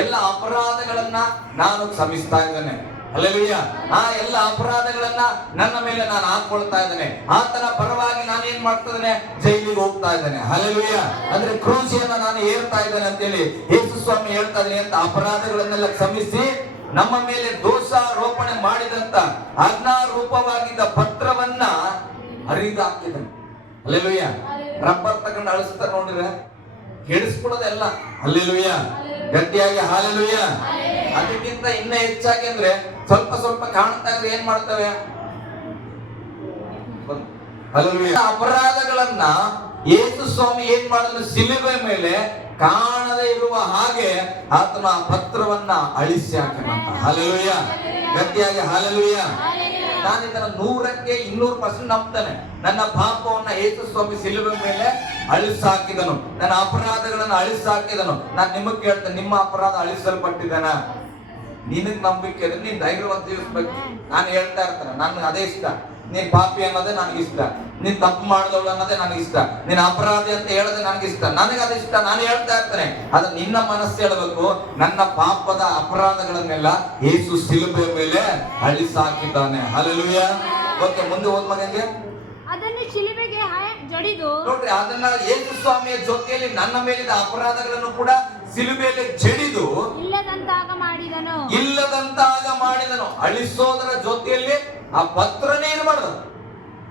ಎಲ್ಲ ಅಪರಾಧಗಳನ್ನ ನಾನು ಕ್ಷಮಿಸ್ತಾ ಇದ್ದೇನೆ. ಹಲ್ಲೆಲೂಯಾ. ಆ ಎಲ್ಲ ಅಪರಾಧಗಳನ್ನ ನನ್ನ ಮೇಲೆ ನಾನು ಹಾಕೊಳ್ತಾ ಇದ್ದೇನೆ. ಆತನ ಪರವಾಗಿ ನಾನು ಏನ್ ಮಾಡ್ತಾ ಇದ್ದೇನೆ, ಜೈಲಿಗೆ ಹೋಗ್ತಾ ಇದ್ದೇನೆ. ಹಲ್ಲೆಲೂಯಾ. ಅಂದ್ರೆ ಕ್ರೂಸಿಯನ್ನ ನಾನು ಏರ್ತಾ ಇದ್ದೇನೆ ಅಂತೇಳಿ ಯೇಸು ಸ್ವಾಮಿ ಹೇಳ್ತಾ ಇದ್ದೇನೆ ಅಂತ ಅಪರಾಧಗಳನ್ನೆಲ್ಲ ಕ್ಷಮಿಸಿ ನಮ್ಮ ಮೇಲೆ ದೋಷಾರೋಪಣೆ ಮಾಡಿದಂತ ಆಜ್ಞಾರೂಪವಾಗಿದ್ದ ಪತ್ರವನ್ನ ಹರಿದಾಕಿದನು. ಹಲ್ಲೆಲೂಯಾ. ರಬ್ಬರ್ ತಗೊಂಡು ಅಳಿಸ್ತಾರೆ ನೋಡಿದ್ರೆ ಕೆಡಿಸ್ಕೊಳ್ಳೋದೆಲ್ಲ. ಹಲ್ಲೆಲೂಯಾ. ಗಟ್ಟಿಯಾಗಿ ಹಲ್ಲೆಲೂಯಾ. ಅದಕ್ಕಿಂತ ಇನ್ನ ಹೆಚ್ಚಾಗಿ ಅಂದ್ರೆ ಸ್ವಲ್ಪ ಸ್ವಲ್ಪ ಕಾಣ್ತಾ ಇದ್ರೆ ಏನ್ ಮಾಡ್ತವೆ, ಹಲ್ಲೆಲೂಯಾ, ಅಪರಾಧಗಳನ್ನ ಯೇಸು ಸ್ವಾಮಿ ಏನ್ ಮಾಡಿದ್ರು, ಶಿಲುಬೆ ಮೇಲೆ ಕಾಣದೇ ಇರುವ ಹಾಗೆ ಆತನ ಆ ಪತ್ರವನ್ನ ಅಳಿಸಿ ಹಾಕಿದಂತ. ಹಲ್ಲೆಲೂಯಾ. ಗಟ್ಟಿಯಾಗಿ ಹಲ್ಲೆಲೂಯಾ. ನಾನು ಇದನ್ನ 100ಕ್ಕೆ 200% ನಂಬ್ತೇನೆ. ನನ್ನ ಪಾಪವನ್ನ ಯೇಸು ಸ್ವಾಮಿ ಶಿಲುಬೆ ಮೇಲೆ ಅಳಿಸಾಕಿದನು, ನನ್ನ ಅಪರಾಧಗಳನ್ನ ಅಳಿಸಾಕಿದನು. ನಾನು ನಿಮಗ್ ಕೇಳ್ತೇನೆ, ನಿಮ್ಮ ಅಪರಾಧ ಅಳಿಸಲ್ಪಟ್ಟಿದ್ದಾನ? ನಿನಗ್ ನಂಬಿಕೆ ಇದ್ರೆ ನೀನ್ ಧೈರ್ಯವಂತ ಜೀವಿಸ್ಬೇಕು. ನಾನು ಹೇಳ್ತಾ ಇರ್ತೇನೆ, ನನ್ಗೆ ಅದೇ ಇಷ್ಟ. ನೀನ್ ಪಾಪಿ ಅನ್ನೋದೇ ನನಗೆ ಇಷ್ಟ, ನೀನ್ ತಪ್ಪು ಮಾಡಿದವಳು ಅನ್ನೋದೇ ನನಗೆ ಇಷ್ಟ, ನೀನ್ ಅಪರಾಧಿ ಅಂತ ಹೇಳೋದೇ ನನಗೆ ಇಷ್ಟ, ನನಗೆ ಅದೇ ಇಷ್ಟ. ನಾನು ಹೇಳ್ತಾ ಇರ್ತೇನೆ, ಅದು ನಿನ್ನ ಮನಸ್ಸು ಹೇಳಬೇಕು. ನನ್ನ ಪಾಪದ ಅಪರಾಧಗಳನ್ನೆಲ್ಲ ಯೇಸು ಶಿಲುಬೆ ಮೇಲೆ ಅಳಿಸಾಕಿದ್ದಾನೆ. ಹಲ್ಲೆಲೂಯಾ. ಓಕೆ, ಮುಂದೆ ಹೋದ್ ಮಗನಿಗೆ ಅದನ್ನು ಶಿಲುಬೆಗೆ ಜಡಿದು ನೋಡ್ರಿ, ಅದನ್ನ ಯೇಸು ಸ್ವಾಮಿಯ ಜೊತೆಯಲ್ಲಿ ನನ್ನ ಮೇಲಿದ ಅಪರಾಧಗಳನ್ನು ಕೂಡ ಶಿಲುಬೆಯಲ್ಲಿ ಜಡಿದು ಇಲ್ಲದಂತಾಗ ಮಾಡಿದನು. ಅಳಿಸೋದರ ಜೊತೆಯಲ್ಲಿ ಆ ಪತ್ರನೇ ಇರಬಾರ್ದು.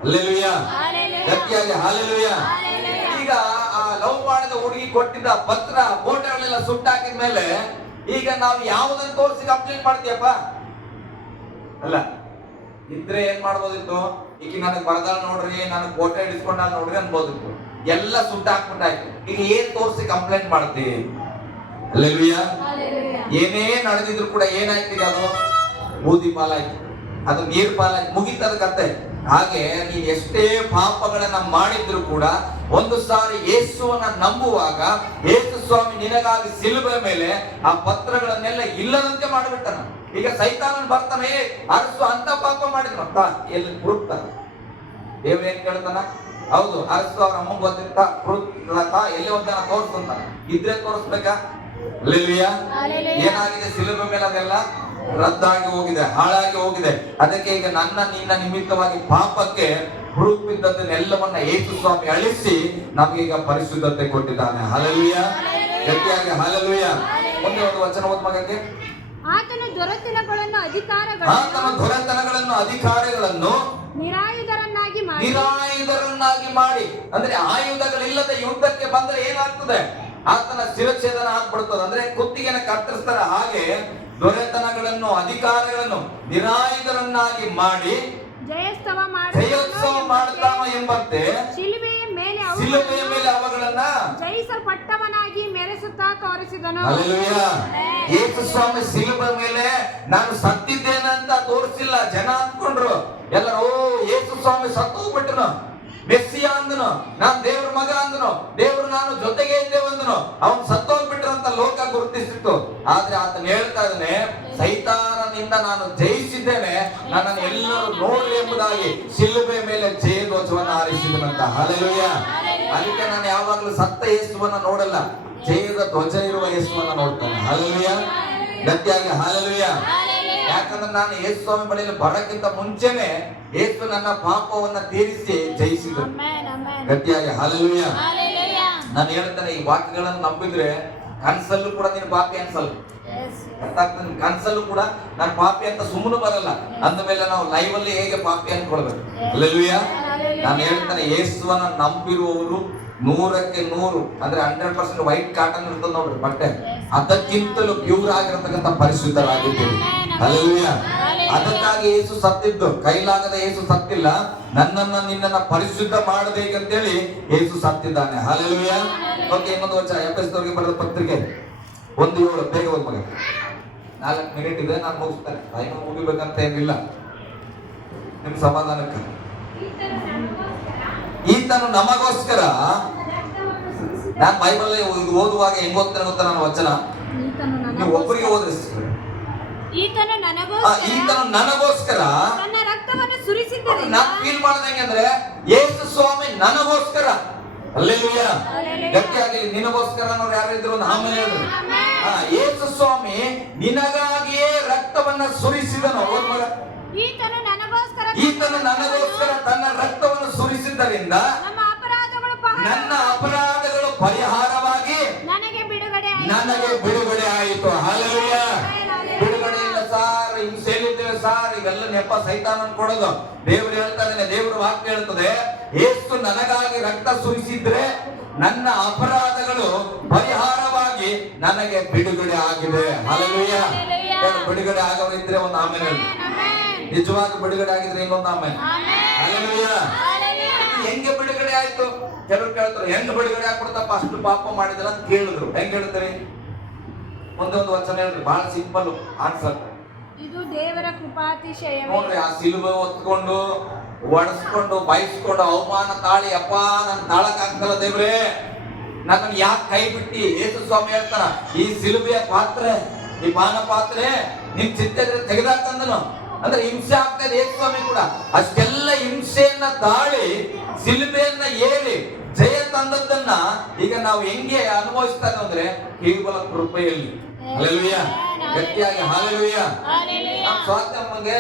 ಹಲ್ಲೆಲೂಯಾ. ಗಟ್ಟಿಯಾಗಿ ಹಲ್ಲೆಲೂಯಾ. ಈಗ ಆ ಲವ್ ಮಾಡಿದ ಹುಡುಗಿ ಕೊಟ್ಟಿದ್ದ ಪತ್ರ ಫೋಟೋಗಳೆಲ್ಲ ಸುಟ್ಟಾಕಿದ ಮೇಲೆ ಈಗ ನಾವು ಯಾವುದನ್ನ ತೋರಿಸಿ ಕಂಪ್ಲೇಂಟ್ ಮಾಡ್ತೀಯಪ್ಪ? ಅಲ್ಲ, ಇದ್ರೆ ಏನ್ ಮಾಡ್ಬೋದಿತ್ತು, ಈಗ ನನಗೆ ಬರದಾಳ ನೋಡ್ರಿ, ನನಗೆ ಫೋಟೋ ಹಿಡಿಸ್ಕೊಂಡಾಗ ನೋಡ್ರಿ ಅನ್ಬೋದಿತ್ತು. ಎಲ್ಲ ಸುಟ್ಟಾಕ್ಬಿಟ್ಟಾಯ್ತು. ಈಗ ಏನ್ ತೋರಿಸಿ ಕಂಪ್ಲೇಂಟ್ ಮಾಡ್ತೀವಿ? ಹಲ್ಲೆಲೂಯಾ. ಏನೇ ನಡೆದಿದ್ರು ಕೂಡ ಏನಾಯ್ತಿದೆ, ಅದು ಬೂದಿ ಪಾಲಾಯ್ತು, ಅದು ನೀರ್ ಪಾಲಾಯ್ತು, ಮುಗಿತದ ಕತೆ. ಹಾಗೆ ನೀನ್ ಎಷ್ಟೇ ಪಾಪಗಳನ್ನ ಮಾಡಿದ್ರು ಕೂಡ ಒಂದು ಸಾರಿ ಯೇಸುವನ್ನ ನಂಬುವಾಗ ಯೇಸು ಸ್ವಾಮಿ ನಿನಗಾಗಿ ಶಿಲುಬೆ ಮೇಲೆ ಆ ಪತ್ರಗಳನ್ನೆಲ್ಲ ಇಲ್ಲದಂತೆ ಮಾಡಿಬಿಟ್ಟನ. ಈಗ ಸೈತಾನನ್ ಬರ್ತಾನೆ, ಅರಸು ಅಂತ ಪಾಪ ಮಾಡಿದ್ರು ಎಲ್ಲಿ ಹುಡುಕ್ತಾನ. ದೇವ್ರ ಏನ್ ಕೇಳ್ತಾನ? ಹೌದು, ಅರಸು ಅವ್ರ ಅಮ್ಮ ಗೊತ್ತಿರ್ತ ಎಲ್ಲಿ ಒಂದನ ತೋರಿಸ್ತಂತ, ಇದ್ರೆ ತೋರಿಸ್ಬೇಕಾ? ಹಲ್ಲೆಲೂಯಾ. ಏನಾಗಿದೆ ಶಿಲುಬೆ ಮೇಲೆ? ಅದೆಲ್ಲ ರದ್ದಾಗಿ ಹೋಗಿದೆ, ಹಾಳಾಗಿ ಹೋಗಿದೆ. ಅದಕ್ಕೆ ಈಗ ನನ್ನ ನಿನ್ನ ನಿಮಿತ್ತವಾಗಿ ಪಾಪಕ್ಕೆ ಹುಡುಕಿದ್ದನ್ನೆಲ್ಲವನ್ನ ಯೇಸು ಸ್ವಾಮಿ ಅಳಿಸಿ ನಮಗೀಗ ಪರಿಶುದ್ಧತೆ ಕೊಟ್ಟಿದ್ದಾನೆ. ಹಲ್ಲೆಲೂಯಾ. ಗಟ್ಟಿಯಾಗಿ ಹಲ್ಲೆಲೂಯಾ. ಮುಂದೆ ಒಂದು ವಚನ ಓದ್ ಮಗನಿಗೆ. ಆತನ ದೊರೆತನಗಳನ್ನು ಅಧಿಕಾರಗಳನ್ನು ನಿರಾಯುಧರನ್ನಾಗಿ ಮಾಡಿ ಅಂದ್ರೆ ಆಯುಧಗಳಿಲ್ಲದೆ ಯುದ್ಧಕ್ಕೆ ಬಂದ್ರೆ ಏನಾಗ್ತದೆ, ಆತನ ಶಿರಚ್ಛೇದನ ಆಗ್ಬಿಡ್ತದೆ. ಅಂದ್ರೆ ಕುತ್ತಿಗೆನ ಕತ್ತರಿಸ್ತಾರ. ಹಾಗೆ ದೊರೆತನಗಳನ್ನು ಅಧಿಕಾರಗಳನ್ನು ನಿರಾಯುಧರನ್ನಾಗಿ ಮಾಡಿ ಜಯೋತ್ಸವ ಮಾಡ್ತಾವ ಎಂಬಂತೆ ಶಿಲುಬೆಯ ಮೇಲೆ ಅವುಗಳನ್ನ ಜಯಿಸಲ್ಪಟ್ಟವನಾಗಿ ಮೆರೆಸುತ್ತಾ ತೋರಿಸಿದನು. ಹಲ್ಲೆಲೂಯಾ. ಯೇಸು ಸ್ವಾಮಿ ಶಿಲುಬೆ ಮೇಲೆ ನಾನು ಸತ್ತಿದ್ದೇನೆ ಅಂತ ತೋರಿಸಿಲ್ಲ. ಜನ ಅಂದ್ಕೊಂಡ್ರು ಎಲ್ಲರೂ, ಯೇಸು ಸ್ವಾಮಿ ಸತ್ತು ಹೋಗ್ಬಿಟ್ಟನು, ಮೆಸ್ಸಿಯ ಅಂದನು, ನಾನ್ ದೇವ್ರ ಮಗ ಅಂದನು, ದೇವ್ರು ನಾನು ಜೊತೆಗೆ ಇದ್ದೇವೆ ಅಂದನು. ಅವನು ಸತ್ತೋಗ್ಬಿಟ್ರಂತ ಲೋಕ ಗುರುತಿಸಿತ್ತು. ಆದ್ರೆ ಆತನ ಹೇಳ್ತಾ ಇದ್ದಾನೆ, ಸೈತಾನನಿಂದ ನಾನು ಜಯಿಸಿದ್ದೇನೆ, ನನ್ನನ್ನು ಎಲ್ಲರೂ ನೋಡ್ರಿ ಎಂಬುದಾಗಿ ಶಿಲುಬೆ ಮೇಲೆ ಜಯಧ್ವಜವನ್ನ ಹಾರಿಸಿದನಂತ. ಹಲ್ಲೆಲೂಯಾ. ಅದಕ್ಕೆ ನಾನು ಯಾವಾಗಲೂ ಸತ್ತ ಯೇಸುವನ್ನ ನೋಡಲ್ಲ, ಜಯದ ಧ್ವಜ ಇರುವ ಯೇಸುವನ್ನ ನೋಡ್ತಾನೆ. ಹಲ್ಲೆಲೂಯಾ. ಗಟ್ಟಿಯಾಗಿ ಹಲ್ಲೆಲೂಯಾ. ಯಾಕಂದ್ರೆ ನಾನು ಯೇಸು ಸ್ವಾಮಿ ಬಳಿಯಲ್ಲಿ ಬರಕ್ಕಿಂತ ಮುಂಚೆನೆ ಯೇಸು ನನ್ನ ಪಾಪವನ್ನ ತೀರಿಸಿ ಜಯಿಸಿದ್ರು. ಗಟ್ಟಿಯಾಗಿ ಹಲ್ಲೆಲೂಯಾ. ನಾನು ಹೇಳ್ತೇನೆ, ಈ ವಾಕ್ಯಗಳನ್ನು ನಂಬಿದ್ರೆ ಕನ್ಸಲ್ಲೂ ಕೂಡ ನೀನು ಪಾಪಿ ಅನ್ಸಲ್ಲ. ಕನ್ಸಲ್ಲೂ ಕೂಡ ನಾನು ಪಾಪಿ ಅಂತ ಸುಮ್ಮನೆ ಬರಲ್ಲ. ಅಂದ ಮೇಲೆ ನಾವು ಲೈವ್ ಅಲ್ಲಿ ಹೇಗೆ ಪಾಪಿ ಅನ್ಕೊಳ್ಬೇಕು. ಹಲ್ಲೆಲೂಯಾ. ನಾನು ಹೇಳ್ತೇನೆ, ಯೇಸುವನ್ನ ನಂಬಿರುವವರು 100ಕ್ಕೆ 100 ಅಂದ್ರೆ 100% ವೈಟ್ ಕಾಟನ್ ಇರ್ತದೆ ನೋಡ್ರಿ ಬಟ್ಟೆ, ಅದಕ್ಕಿಂತಲೂ ಪ್ಯೂರ್ ಆಗಿರತಕ್ಕಂಥ ಪರಿಶುದ್ಧರಾಗಿದ್ದೀವಿ. ಹಲ್ಲೆಲೂಯಾ. ಅದಕ್ಕಾಗಿ ಯೇಸು ಸತ್ತಿದ್ದು, ಕೈಲಾಗದ ಯೇಸು ಸತ್ತಿಲ್ಲ, ನನ್ನನ್ನ ನಿನ್ನನ್ನ ಪರಿಶುದ್ಧ ಮಾಡಬೇಕಂತೇಳಿ ಯೇಸು ಸತ್ತಿದ್ದಾನೆ. ಹಲ್ಲೆಲೂಯಾ. ಓಕೆ, ಇನ್ನೊಂದು ವಚನ ಎಫೆಸದವರಿಗೆ ಬರೆದ ಪತ್ರಿಕೆ 1:7 ಬೇಗ ಓದ್ ಮಗ. 4 ಮಿನಿಟ್ ಇದೆ, ನಾನು ಮುಗಿಸ್ತೇನೆ. ಟೈಮ್ ಮುಗಿಬೇಕಂತ ಏನಿಲ್ಲ, ನಿಮ್ ಸಮಾಧಾನಕ್ಕೆ. ಈತನು ನಮಗೋಸ್ಕರ, ನಾನು ಬೈಬಲ್ ಓದುವಾಗ ಹೆಂಗ್ ಓದ್ತೇನೆ ಗೊತ್ತಾ ನಾನು ವಚನ, ನೀವು ಒಬ್ಬರಿಗೆ ಓದ್ರಿ. ಈತನು ಈತನು ನನಗೋಸ್ಕರ ತನ್ನ ರಕ್ತವನ್ನು ಸುರಿಸಿದ್ದರಿಂದ, ನಾನು ಫೀಲ್ ಮಾಡ್ದಂಗೆ ಅಂದ್ರೆ ಯೇಸು ಸ್ವಾಮಿ ನನಗೋಸ್ಕರ. ಹಲ್ಲೆಲೂಯಾ. ಗಟ್ಟಿಯಾಗಿ ನಿನಗೋಸ್ಕರ ಅನ್ನೋರು ಯಾರಿದ್ರು ಒಂದು ಆಮೇಲೆ ಹೇಳಿದ್ರು. ಯೇಸು ಸ್ವಾಮಿ ನಿನಗಾಗಿಯೇ ರಕ್ತವನ್ನ ಸುರಿಸಿದನು. ಈತನು ನನಗೋಸ್ಕರ ತನ್ನ ರಕ್ತವನ್ನು ಸುರಿಸಿದ್ದರಿಂದ ನನ್ನ ಅಪರಾಧಗಳು ಪರಿಹಾರವಾಗಿ ನನಗೆ ಬಿಡುಗಡೆ ಆಯಿತು. ಹಲ್ಲೆಲೂಯಾ. ಬಿಡುಗಡೆ ಇಲ್ಲ ಸಾರ್, ಹಿಂಸೆಯಲ್ಲಿದ್ದೇವೆ ಸಾರ್, ಇವೆಲ್ಲ ನೆಪ ಸೈತಾನನ ಕೊಡೋದು. ದೇವರು ಹೇಳ್ತಾನೆ, ದೇವರು ವಾಕ್ಯ ಹೇಳ್ತದೆ, ಯೇಸು ನನಗಾಗಿ ರಕ್ತ ಸುರಿಸಿದ್ರೆ ನನ್ನ ಅಪರಾಧಗಳು ಪರಿಹಾರವಾಗಿ ನನಗೆ ಬಿಡುಗಡೆ ಆಗಿದೆ. ಹಲ್ಲೆಲೂಯಾ. ಬಿಡುಗಡೆ ಆಗೋರಿದ್ರೆ ಒಂದು ಆಮೇಲೆ, ನಿಜವಾಗಿ ಬಿಡುಗಡೆ ಆಗಿದ್ರೆ ಇನ್ನೊಂದು ಆಮೇಲೆ. ಹಲ್ಲೆಲೂಯಾ. ಹೆಂಗೆ ಬಿಡುಗಡೆ ಆಯ್ತು? ಕೆಲವರು ಕೇಳ್ತಾರೆ, ಹೆಂಗ್ ಬಿಡುಗಡೆ ಆಗ್ಬಿಡ್ತಪ್ಪ, ಅಷ್ಟು ಪಾಪ ಮಾಡಿದ್ರ ಅಂತ ಕೇಳಿದ್ರು. ಹೆಂಗ್ ಹೇಳ್ತಾರೆ? ಒಂದೊಂದು ವಚನ ಹೇಳ್ರಿ, ಬಹಳ ಸಿಂಪಲ್ ಆನ್ಸರ್. ಇದು ದೇವರ ಕೃಪಾತಿಶಯ. ನೋಡ್ರಿ, ಆ ಸಿಲುಬೆ ಹೊತ್ಕೊಂಡು ಒಡಸ್ಕೊಂಡು ಬಯಸ್ಕೊಂಡು ಅವಮಾನ ತಾಳಿ, ಅಪ್ಪ ನನ್ ತಾಳಕ್ ಆಗ್ತಲ್ಲ ದೇವ್ರೆ, ನನ್ನನ್ನು ಯಾಕೆ ಕೈ ಬಿಟ್ಟಿ? ಯೇಸು ಸ್ವಾಮಿ ಹೇಳ್ತಾರ, ಈ ಸಿಲುಬೆಯ ಪಾತ್ರೆ, ಈ ಪಾನ ಪಾತ್ರೆ ನಿನ್ ಚಿತ್ತಿದ್ರೆ ತೆಗೆದಾಕಂದನು. ಅಂದ್ರೆ ಹಿಂಸೆ ಆಗ್ತದೆ. ಯೇಸು ಸ್ವಾಮಿ ಕೂಡ ಅಷ್ಟೆಲ್ಲ ಹಿಂಸೆಯನ್ನ ತಾಳಿ ಸಿಲುಬೆಯನ್ನ ಏರಿ ಜಯ ತಂದದ್ದನ್ನ ಈಗ ನಾವು ಹೆಂಗೆ ಅನುಭವಿಸ್ತಾರೆ ಅಂದ್ರೆ ಕೇವಲ ಕೃಪೆಯಲ್ಲಿ. ಹಲ್ಲೆಲೂಯಾ. ಗಟ್ಟಿಯಾಗಿ ಹಲ್ಲೆಲೂಯಾ. ಸ್ವಾತಂತ್ರ್ಯಗೆ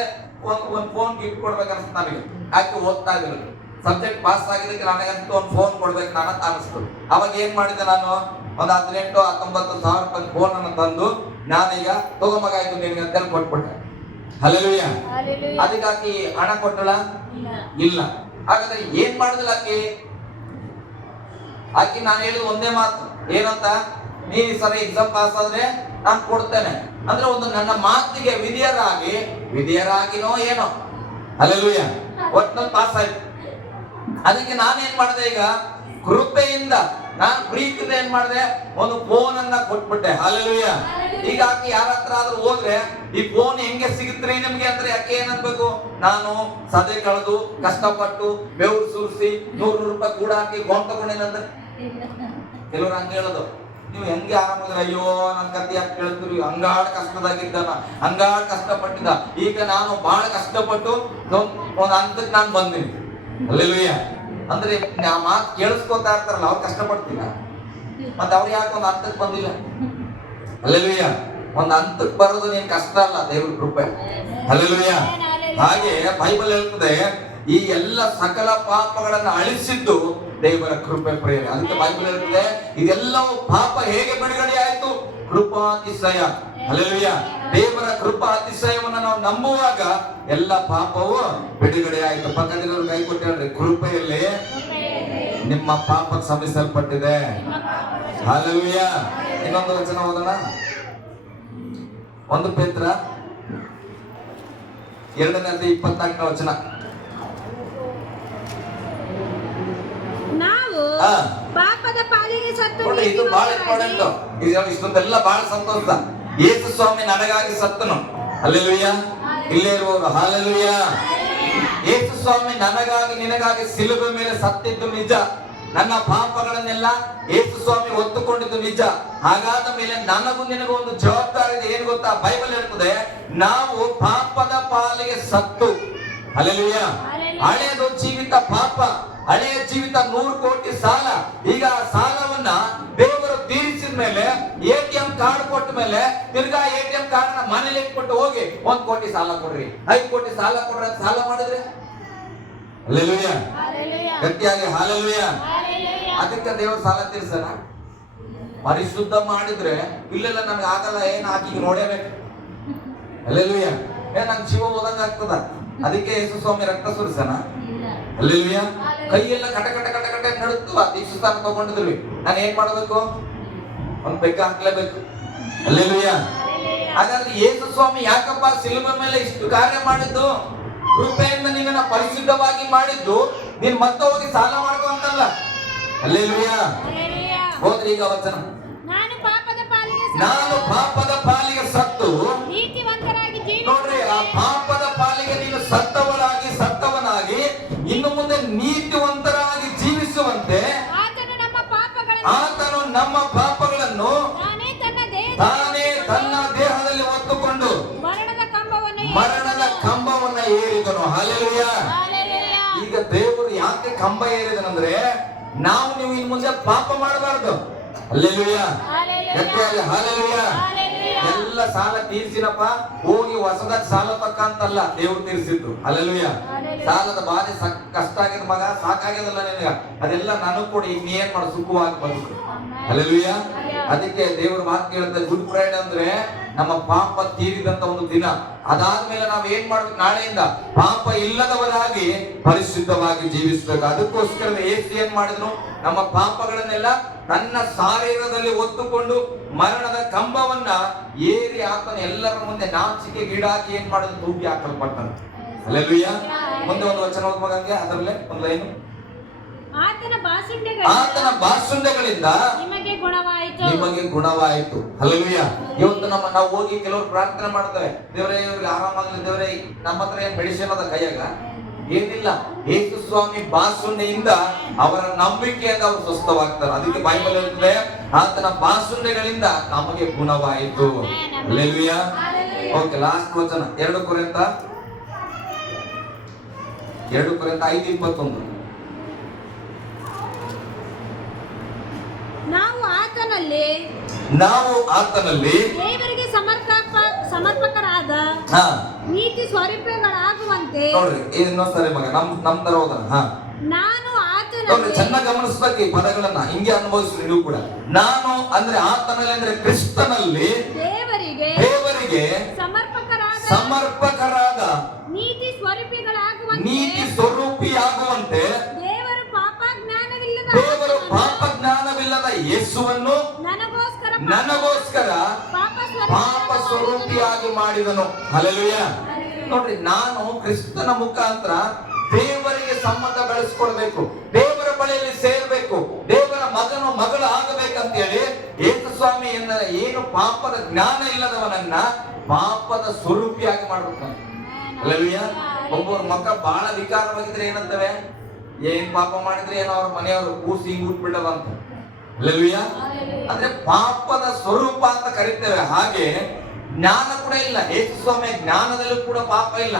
ಒಂದು ಫೋನ್ ಗಿಫ್ಟ್ ಕೊಡ್ಬೇಕು ಅನ್ಸುತ್ತೆ ನನಗೆ. ಯಾಕೆ ಓದ್ತಾ ಇದ್ರು, ಸಬ್ಜೆಕ್ಟ್ ಪಾಸ್ ಆಗಿದ್ದಕ್ಕೆ ನನಗಂತೂ ಒಂದು ಫೋನ್ ಕೊಡ್ಬೇಕು ನಾನು ಅನಿಸ್ತು. ಅವಾಗ ಏನ್ ಮಾಡಿದೆ, ನಾನು ಒಂದು 18,000-19,000 ರೂಪಾಯಿ ಫೋನ್ ಅನ್ನು ತಂದು ನಾನೀಗ ತಗೊಂಬಗ ಆಯ್ತು ನಿನ್ಗೆ ಅಂತ ಕೊಟ್ಬಿಟ್ಟೆ. ಹಲ್ಲೆಲೂಯಾ. ಅದಕ್ಕಾಕಿ ಹಣ ಕೊಟ್ಟಳ ಇಲ್ಲ. ಹಾಗಾದ್ರೆ ಏನ್ ಮಾಡುದಿಲ್ಲ ಆಕಿ ನಾನು ಹೇಳಿದ ಒಂದೇ ಮಾತು ಏನಂತ, ನೀ ಸರಿ ಎಕ್ಸಾಮ್ ಪಾಸ್ ಆದ್ರೆ ನಾನು ಕೊಡ್ತೇನೆ ಅಂದ್ರೆ ಒಂದು ನನ್ನ ಮಾತಿಗೆ ವಿಧಿಯರಾಗಿನೋ ಏನೋ. ಹಲ್ಲೆಲೂಯಾ. ಒಟ್ಟಿನಲ್ಲಿ ಪಾಸ್ ಆಯ್ತು. ಅದಕ್ಕೆ ನಾನೇನ್ ಮಾಡಿದೆ, ಈಗ ಕೃಪೆಯಿಂದ ನಾನು ಪ್ರೀತಿಯಿಂದ ಏನ್ ಮಾಡಿದೆ, ಒಂದು ಫೋನ್ ಅನ್ನ ಕೊಟ್ಬಿಟ್ಟೆ. ಹಲ್ಲೆಲೂಯಾ. ಈಗ ಆಕಿ ಯಾರ ಹತ್ರ ಆದ್ರೂ ಹೋದ್ರೆ ಈ ಫೋನ್ ಹೆಂಗೆ ಸಿಗುತ್ತ್ರಿ ನಿಮ್ಗೆ ಅಂದ್ರೆ ಯಾಕೆ ಏನನ್ಬೇಕು, ನಾನು ಸದೆ ಕಳೆದು ಕಷ್ಟಪಟ್ಟು ಬೆವರು ಸುರಿಸಿ 100 ರೂಪಾಯಿ ಕೂಡ ಹಾಕಿ ಫೋನ್ ತಗೊಂಡೇನಂದ್ರೆ ಕೆಲವ್ರು ಹಂಗ ಹೇಳೋದು. ನೀವು ಹೆಂಗೆ ಆರಾಮದ್ರ, ಅಯ್ಯೋ ನನ್ ಕತ್ತಿ ಯಾಕೆ ಕೇಳ್ತೀರಿ, ಹಂಗಾಡ್ ಕಷ್ಟದಾಗಿದ್ದಾನ, ಹಂಗಾಡ್ ಕಷ್ಟಪಟ್ಟಿದ್ದ, ಈಗ ನಾನು ಬಹಳ ಕಷ್ಟಪಟ್ಟು ಒಂದ್ ಹಂತಕ್ಕೆ ನಾನು ಬಂದಿನಿ. ಹಲ್ಲೆಲೂಯಾ. ಅಂದ್ರೆ ಆ ಮಾತು ಕೇಳಿಸ್ಕೊತಾ ಇರ್ತಾರಲ್ಲ, ಅವ್ರು ಕಷ್ಟಪಡ್ತೀರ, ಮತ್ತೆ ಅವ್ರು ಯಾಕೆ ಒಂದ್ ಹಂತಕ್ಕೆ ಬಂದಿಲ್ಲ? ಹಲ್ಲೆಲೂಯಾ. ಒಂದ್ ಹಂತಕ್ಕೆ ಬರೋದು ನೀನ್ ಕಷ್ಟ ಅಲ್ಲ, ದೇವ್ರ ಕೃಪೆ. ಹಲ್ಲೆಲೂಯಾ. ಹಾಗೆ ಬೈಬಲ್ ಹೇಳ್ತದೆ, ಈ ಎಲ್ಲ ಸಕಲ ಪಾಪಗಳನ್ನ ಅಳಿಸಿದ್ದು ದೇವರ ಕೃಪೆ ಪ್ರೇರಣೆ. ಅದಕ್ಕೆ ಬೈಬಲ್ ಹೇಳ್ತದೆ, ಇದೆಲ್ಲವೂ ಪಾಪ ಹೇಗೆ ಬಿಡುಗಡೆ ಆಯ್ತು? ಕೃಪಾತಿಶಯ. ಹಲ್ಲೆಲೂಯಾ. ದೇವರ ಕೃಪಾ ಅತಿಶಯವನ್ನು ನಾವು ನಂಬುವಾಗ ಎಲ್ಲ ಪಾಪವು ಬಿಡುಗಡೆ ಆಯ್ತು. ಪಕ್ಕದಲ್ಲಿರೋರು ಕೈ ಕೊಟ್ಟು ಹೇಳ್ರಿ, ಕೃಪೆಯಲ್ಲಿ ನಿಮ್ಮ ಪಾಪ ಕ್ಷಮಿಸಲ್ಪಟ್ಟಿದೆ. ಹಲ್ಲೆಲೂಯಾ. ಇನ್ನೊಂದು ವಚನ ಓದೋಣ. 1 ಪೇತ್ರ 2:24 ವಚನ. ನಾವು ಪಾಪದ ಪಾಲಿಗೆ ಸತ್ತು ಇದು ಬಹಳ ಇಂಪಾರ್ಟೆಂಟ್. ಇಷ್ಟೊಂದೆಲ್ಲ ಬಹಳ ಸಂತೋಷ. ಯೇಸು ಸ್ವಾಮಿ ನನಗಾಗಿ ಸತ್ತನು. ಹಲ್ಲೆಲೂಯಾ. ಇಲ್ಲೇ ಇರುವವರು ಹಲ್ಲೆಲೂಯಾ. ಯೇಸು ಸ್ವಾಮಿ ನನಗಾಗಿ ನಿನಗಾಗಿ ಸಿಲುಬೆ ಮೇಲೆ ಸತ್ತಿದ್ದು ನಿಜ. ನನ್ನ ಪಾಪಗಳನ್ನೆಲ್ಲ ಯೇಸು ಸ್ವಾಮಿ ಹೊತ್ತುಕೊಂಡಿದ್ದು ನಿಜ. ಹಾಗಾದ ಮೇಲೆ ನನಗೂ ನಿನಗೂ ಒಂದು ಜವಾಬ್ದಾರಿ ಇದೆ. ಏನು ಗೊತ್ತಾ? ಬೈಬಲ್ ಹೇಳ್ತದೆ, ನಾವು ಪಾಪದ ಪಾಲಿಗೆ ಸತ್ತು. ಹಲ್ಲೆಲೂಯಾ. ಹಳೆಯದು ಜೀವಿತ ಪಾಪ, ಹಳೆಯ ಜೀವಿತ 100 ಕೋಟಿ ಸಾಲ. ಈಗ ಸಾಲವನ್ನ ದೇವರು ತೀರಿಸಿದ ಮೇಲೆ, ATM ಕಾರ್ಡ್ ಕೊಟ್ಟ ಮೇಲೆ ತಿರ್ಗಾ ATM ಕಾರ್ಡ್ ಮನೇಲಿ ಇಟ್ಬಿಟ್ಟು ಹೋಗಿ 1 ಕೋಟಿ ಸಾಲ ಕೊಡ್ರಿ, 5 ಕೋಟಿ ಸಾಲ ಕೊಡ್ರಿ ಅಂತ ಸಾಲ ಮಾಡಿದ್ರೆ, ಹಲ್ಲೆಲೂಯಾ, ಗಟ್ಟಿಯಾಗಿ ಹಲ್ಲೆಲೂಯಾ. ಅದಕ್ಕೆ ದೇವರು ಸಾಲ ತೀರ್ಸನ. ಪರಿಶುದ್ಧ ಮಾಡಿದ್ರೆ ಇಲ್ಲೆಲ್ಲ ನಮ್ಗೆ ಆಗಲ್ಲ, ಏನ್ ಆಕಿಗೆ ನೋಡೇಬೇಕು. ಹಲ್ಲೆಲೂಯಾ. ನಂಗೆ ಜೀವ ಓದಂಗ ಆಗ್ತದ. ಅದಕ್ಕೆ ಯೇಸು ಸ್ವಾಮಿ ರಕ್ತ ಸುರಿಸನ. ಹಲ್ಲೆಲೂಯಾ. ಕೈಯೆಲ್ಲ ಕಟ ಕಟ ಕಟ ಕಟ ನಡುತ್ತವ. ದೀಕ್ಷಾ ಸ್ಥಾನ ತಗೊಂಡಿದ್ವಿ. ನಾನು ಏನ್ ಮಾಡ್ಬೇಕು? ಒಂದ್ ಬೆಕ್ಕ ಹಾಕ್ಲೇಬೇಕು. ಹಲ್ಲೆಲೂಯಾ. ಹಾಗಾದ್ರೆ ಯೇಸು ಸ್ವಾಮಿ ಯಾಕಪ್ಪ ಸಿಲುಬೆ ಮೇಲೆ ಇಷ್ಟು ಕಾರ್ಯ ಮಾಡಿದ್ದು? ಕೃಪೆಯಿಂದ ನಿನ್ನ ಪರಿಶುದ್ಧವಾಗಿ ಮಾಡಿದ್ದು. ನೀನ್ ಮತ್ತೆ ಹೋಗಿ ಸಾಲ ಮಾಡ್ಕೊ ಅಂತಲ್ಲ. ಹಲ್ಲೆಲೂಯಾ. ಹೋದ್ರಿ ಈಗ ವಚನ. ನಾನು ಪಾಪದ ಪಾಲಿಗೆ ನಾನು ಪಾಪದ ಪಾಲಿಗೆ ಸತ್ತು, ನೀತಿವಂತರಾಗಿ ನೋಡ್ರಿ, ಆ ಪಾಪದ ಪಾಲಿಗೆ ನೀನು ಸತ್ತವನಾಗಿ ಇನ್ನು ಮುಂದೆ ನೀತಿವಂತರಾಗಿ ಜೀವಿಸುವಂತೆ ಆತನು ನಮ್ಮ ಪಾಪಗಳನ್ನು ತಾನೇ ತನ್ನ ದೇಹದಲ್ಲಿ ಹೊತ್ತುಕೊಂಡು ಮರಣದ ಕಂಬವನ್ನ ಏರಿದನು. ಹಲ್ಲೆಲೂಯಾ. ಈಗ ದೇವರು ಯಾಕೆ ಕಂಬ ಏರಿದನಂದ್ರೆ ನಾವು ನೀವು ಇನ್ನು ಮುಂದೆ ಪಾಪ ಮಾಡಬಾರ್ದು. ಹಲ್ಲೆಲೂಯಾ. ಹಲ್ಲೆಲೂಯಾ. ಎಲ್ಲ ಸಾಲ ತೀರ್ಸಿನಪ್ಪ, ಹೋಗಿ ಹೊಸದಾಗಿ ಸಾಲ ತಕ್ಕಂತಲ್ಲ ದೇವ್ರು ತೀರ್ಸಿದ್ದು. ಹಲ್ಲೆಲೂಯಾ. ಸಾಲದ ಬಾಧೆ ಕಷ್ಟ ಆಗಿದ ಮಗ, ಸಾಕಾಗ್ಯದಲ್ಲ ನಿನಗ, ಅದೆಲ್ಲ ನನಗ್ ಕೊಡಿ, ಈಗ ನೀ ಏನ್ ಮಾಡು, ಸುಖವಾಗಿ ಬದುಕು. ಹಲ್ಲೆಲೂಯಾ. ಅದಕ್ಕೆ ದೇವ್ರ ಮಾತು ಕೇಳುತ್ತೆ, ಗುಡ್ ಫ್ರೈಡೆ ಅಂದ್ರೆ ನಮ್ಮ ಪಾಪ ತೀರಿದಂತ ಒಂದು ದಿನ. ಅದಾದ್ಮೇಲೆ ನಾವ್ ಏನ್ ಮಾಡ್ಬೇಕು, ನಾಳೆಯಿಂದ ಪಾಪ ಇಲ್ಲದವರಾಗಿ ಪರಿಶುದ್ಧವಾಗಿ ಜೀವಿಸ್ಬೇಕು. ಅದಕ್ಕೋಸ್ಕರ ಯೇಸು ಏನ್ ಮಾಡಿದ್ರು, ನಮ್ಮ ಪಾಪಗಳನ್ನೆಲ್ಲ ತನ್ನ ಶರೀರದಲ್ಲಿ ಹೊತ್ತುಕೊಂಡು ಮರಣದ ಕಂಬವನ್ನ ಏರಿ ಆತನ ಎಲ್ಲರ ಮುಂದೆ ನಾಚಿಕೆಗೀಡಾಗಿ ಏನ್ ಮಾಡಿದ್ರು, ತೂಗಿ ಹಾಕಲ್ಪಟ್ಟನು. ಹಲ್ಲೆಲೂಯಾ. ಮುಂದೆ ಒಂದು ವಚನ ಓದ್ಮಗಂಗೆ, ಅದರಲ್ಲೇ ಒಂದು ಲೈನು, ಆತನ ಬಾಸುಂಡೆಗಳಿಂದ ನಿಮಗೆ ಗುಣವಾಯಿತು. ಹಲ್ಲೆಲೂಯಾ. ಇವತ್ತು ನಾವು ಹೋಗಿ ಕೆಲವರು ಪ್ರಾರ್ಥನೆ ಮಾಡ್ತೇವೆ, ದೇವರೇ ಇವ್ರಿಗೆ ಆರಾಮಾಗಲಿ, ದೇವರೇ ನಮ್ಮ ಹತ್ರ ಏನ್ ಮೆಡಿಸಿನ್ ಅದ ಕೈಯಾಗ ಏನಿಲ್ಲ. ಯೇಸು ಸ್ವಾಮಿ ಬಾಸುಂಡೆಯಿಂದ ಅವರ ನಂಬಿಕೆಯಿಂದ ಅವರು ಸ್ವಸ್ಥವಾಗ್ತಾರೆ. ಅದಕ್ಕೆ ಬೈಬಲ್ ಹೇಳ್ತದೆ, ಆತನ ಬಾಸುಂಡೆಗಳಿಂದ ನಮಗೆ ಗುಣವಾಯಿತು. ಹಲ್ಲೆಲೂಯಾ. ಓಕೆ, ಲಾಸ್ಟ್ ವಚನ 2 ಕೊರಿಂಥ 5:21. ನಾವು ಆತನಲ್ಲಿ ದೇವರಿಗೆ ಸಮರ್ಪಕರಾದ ನೀತಿ ಸ್ವರೂಪಗಳಾಗುವಂತೆ. ನೋಡ್ರಿ, ಇನ್ನೊಂದ್ಸರಿ ಮಗ ನಮ್ ತರ ಹೋದನ. ನಾನು ಆತನಲ್ಲಿ, ಚೆನ್ನಾಗಿ ಗಮನಿಸ್ಬೇಕು ಈ ಪದಗಳನ್ನ, ಹಿಂಗೆ ಅನುಭವಿಸ್ರಿ ನೀವು ಕೂಡ. ನಾನು ಅಂದ್ರೆ ಆತನಲ್ಲಿ ಅಂದ್ರೆ ಕ್ರಿಸ್ತನಲ್ಲಿ ದೇವರಿಗೆ ಸಮರ್ಪಕರಾದ ನೀತಿ ಸ್ವರೂಪಿಯಾಗುವಂತೆ ದೇವರು ಪಾಪ ಜ್ಞಾನವಿಲ್ಲದ ಯೇಸುವನ್ನು ನನಗೋಸ್ಕರ ಪಾಪ ಸ್ವರೂಪಿಯಾಗಿ ಮಾಡಿದನು. ಹಲ್ಲೆಲೂಯಾ. ನೋಡ್ರಿ, ನಾನು ಕ್ರಿಸ್ತನ ಮುಖಾಂತರ ದೇವರಿಗೆ ಸಂಬಂಧ ಬೆಳೆಸ್ಕೊಳ್ಬೇಕು, ದೇವರ ಬಳಿಯಲ್ಲಿ ಸೇರ್ಬೇಕು, ದೇವರ ಮಗಳು ಆಗಬೇಕಂತ ಹೇಳಿ ಯೇಸು ಸ್ವಾಮಿ ಏನು ಪಾಪದ ಜ್ಞಾನ ಇಲ್ಲದವನನ್ನ ಪಾಪದ ಸ್ವರೂಪಿಯಾಗಿ ಮಾಡ್ಬೇಕು. ಹಲ್ಲೆಲೂಯಾ. ಒಬ್ಬರು ಮಕ್ಕ ಬಹಳ ವಿಕಾರವಾಗಿದ್ರೆ ಏನಂತವೆ, ಏನ್ ಪಾಪ ಮಾಡಿದ್ರೆ ಏನೋ ಅವ್ರ ಮನೆಯವರು ಕೂಸಿ ಹಿಂಗುಟ್ಬಿಡಲ್ಲ ಅಂತ. ಹಲ್ಲೆಲೂಯಾ. ಅಂದ್ರೆ ಪಾಪದ ಸ್ವರೂಪ ಅಂತ ಕರಿತೇವೆ. ಹಾಗೆ ಜ್ಞಾನ ಕೂಡ ಇಲ್ಲ. ಯೇಸು ಸ್ವಾಮಿ ಜ್ಞಾನದಲ್ಲೂ ಕೂಡ ಪಾಪ ಇಲ್ಲ.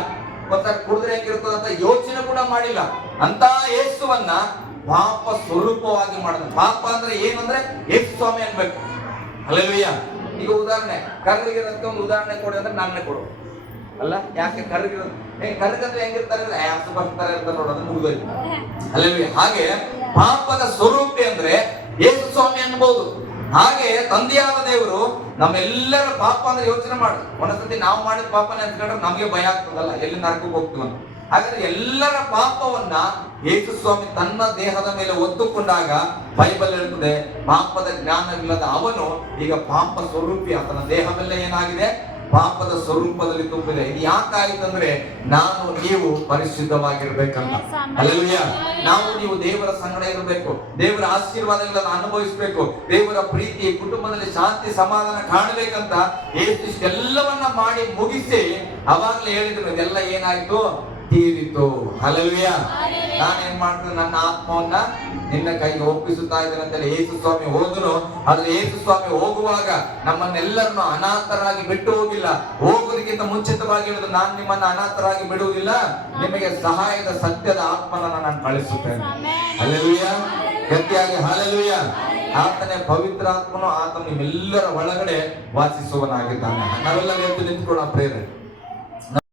ಗೊತ್ತಾಗ ಕುಡಿದ್ರೆ ಹೆಂಗಿರ್ತದ ಅಂತ ಯೋಚನೆ ಕೂಡ ಮಾಡಿಲ್ಲ. ಅಂತ ಯೇಸುವನ್ನ ಪಾಪ ಸ್ವರೂಪವಾಗಿ ಮಾಡಿದ. ಪಾಪ ಅಂದ್ರೆ ಏನಂದ್ರೆ ಯೇಸು ಸ್ವಾಮಿ ಅನ್ಬೇಕು. ಹಲ್ಲೆಲೂಯಾ. ಈಗ ಉದಾಹರಣೆ, ಕರ್ರಿಗಿರೋದಕ್ಕೆ ಒಂದು ಉದಾಹರಣೆ ಕೊಡಿ ಅಂದ್ರೆ ನಾನೇ ಕೊಡು ಅಲ್ಲ. ಯಾಕೆ ಕರ್ರಿಗಿರೋದು, ಕರ್ಗಂದ್ರೆ ಹೆಂಗಿರ್ತಾರೆ ಅಂದ್ರೆ ಬರ್ತಾರೆ ಅಂತ ನೋಡೋದು ಮುಗಿದೋಯ್ತು. ಹಲ್ಲೆಲೂಯಾ. ಹಾಗೆ ಪಾಪದ ಸ್ವರೂಪಿ ಅಂದ್ರೆ ಯೇಸು ಸ್ವಾಮಿ ಅನ್ಬಹುದು. ಹಾಗೆ ತಂದೆಯಾದ ದೇವರು ನಮ್ಮೆಲ್ಲರ ಪಾಪ ಅಂದ್ರೆ ಯೋಚನೆ ಮಾಡಿ, ಒಂದ್ಸತಿ ನಾವು ಮಾಡಿದ ಪಾಪನೇ ಅಂದ್ಕೊಂಡ್ರೆ ನಮ್ಗೆ ಭಯ ಆಗ್ತದಲ್ಲ, ಎಲ್ಲಿ ನರಕಕ್ಕೆ ಹೋಗ್ತೀವಂತ. ಹಾಗಾದ್ರೆ ಎಲ್ಲರ ಪಾಪವನ್ನ ಯೇಸು ಸ್ವಾಮಿ ತನ್ನ ದೇಹದ ಮೇಲೆ ಹೊತ್ತುಕೊಂಡಾಗ ಬೈಬಲ್ ಹೇಳ್ತದೆ, ಪಾಪದ ಜ್ಞಾನವಿಲ್ಲದ ಅವನು ಈಗ ಪಾಪ ಸ್ವರೂಪಿ. ಆತನ ದೇಹವೆಲ್ಲ ಏನಾಗಿದೆ, ಪಾಪದ ಸ್ವರೂಪದಲ್ಲಿ ತುಂಬಿದೆ. ಇದು ಯಾಕಾಯ್ತಂದ್ರೆ ನಾನು ನೀವು ಪರಿಶುದ್ಧವಾಗಿರ್ಬೇಕಂತ. ಹಲ್ಲೆಲೂಯಾ. ನಾವು ನೀವು ದೇವರ ಸಂಗಡ ಇರಬೇಕು, ದೇವರ ಆಶೀರ್ವಾದಗಳನ್ನು ಅನುಭವಿಸಬೇಕು, ದೇವರ ಪ್ರೀತಿ, ಕುಟುಂಬದಲ್ಲಿ ಶಾಂತಿ ಸಮಾಧಾನ ಕಾಣಬೇಕಂತ ಎಲ್ಲವನ್ನ ಮಾಡಿ ಮುಗಿಸಿ ಅವಾಗ್ಲೇ ಹೇಳಿದ್ರು, ಇದೆಲ್ಲ ಏನಾಯ್ತು, ತೀರಿತು. ಹಲ್ಲೆಲೂಯಾ. ನಾನೇನ್ ಮಾಡ್ತೇನೆ, ನನ್ನ ಆತ್ಮವನ್ನ ನಿನ್ನ ಕೈಗೆ ಒಪ್ಪಿಸುತ್ತಾ ಇದ್ದೇನೆ ಅಂತೇಳಿ ಯೇಸು ಸ್ವಾಮಿ ಹೋದನು. ಆದ್ರೆ ಯೇಸು ಸ್ವಾಮಿ ಹೋಗುವಾಗ ನಮ್ಮನ್ನೆಲ್ಲರನ್ನು ಅನಾಥರಾಗಿ ಬಿಟ್ಟು ಹೋಗಿಲ್ಲ. ಹೋಗೋದಕ್ಕಿಂತ ಮುಂಚಿತವಾಗಿ ಹೇಳಿದ್ರು, ನಾನು ನಿಮ್ಮನ್ನ ಅನಾಥರಾಗಿ ಬಿಡುವುದಿಲ್ಲ, ನಿಮಗೆ ಸಹಾಯದ ಸತ್ಯದ ಆತ್ಮನನ್ನ ನಾನು ಕಳಿಸುತ್ತೇನೆ. ಹಲ್ಲೆಲೂಯಾ. ಗಟ್ಟಿಯಾಗಿ ಹಲ್ಲೆಲೂಯಾ. ಆತನೇ ಪವಿತ್ರ ಆತ್ಮನು, ಆತನು ನಿಮ್ಮೆಲ್ಲರ ಒಳಗಡೆ ವಾಸಿಸುವನಾಗಿದ್ದಾನೆ. ನಾವೆಲ್ಲ ಎದ್ದು ನಿಂತ್ಕೊಳ್ಳೋಣ ಪ್ರೇರಣೆ.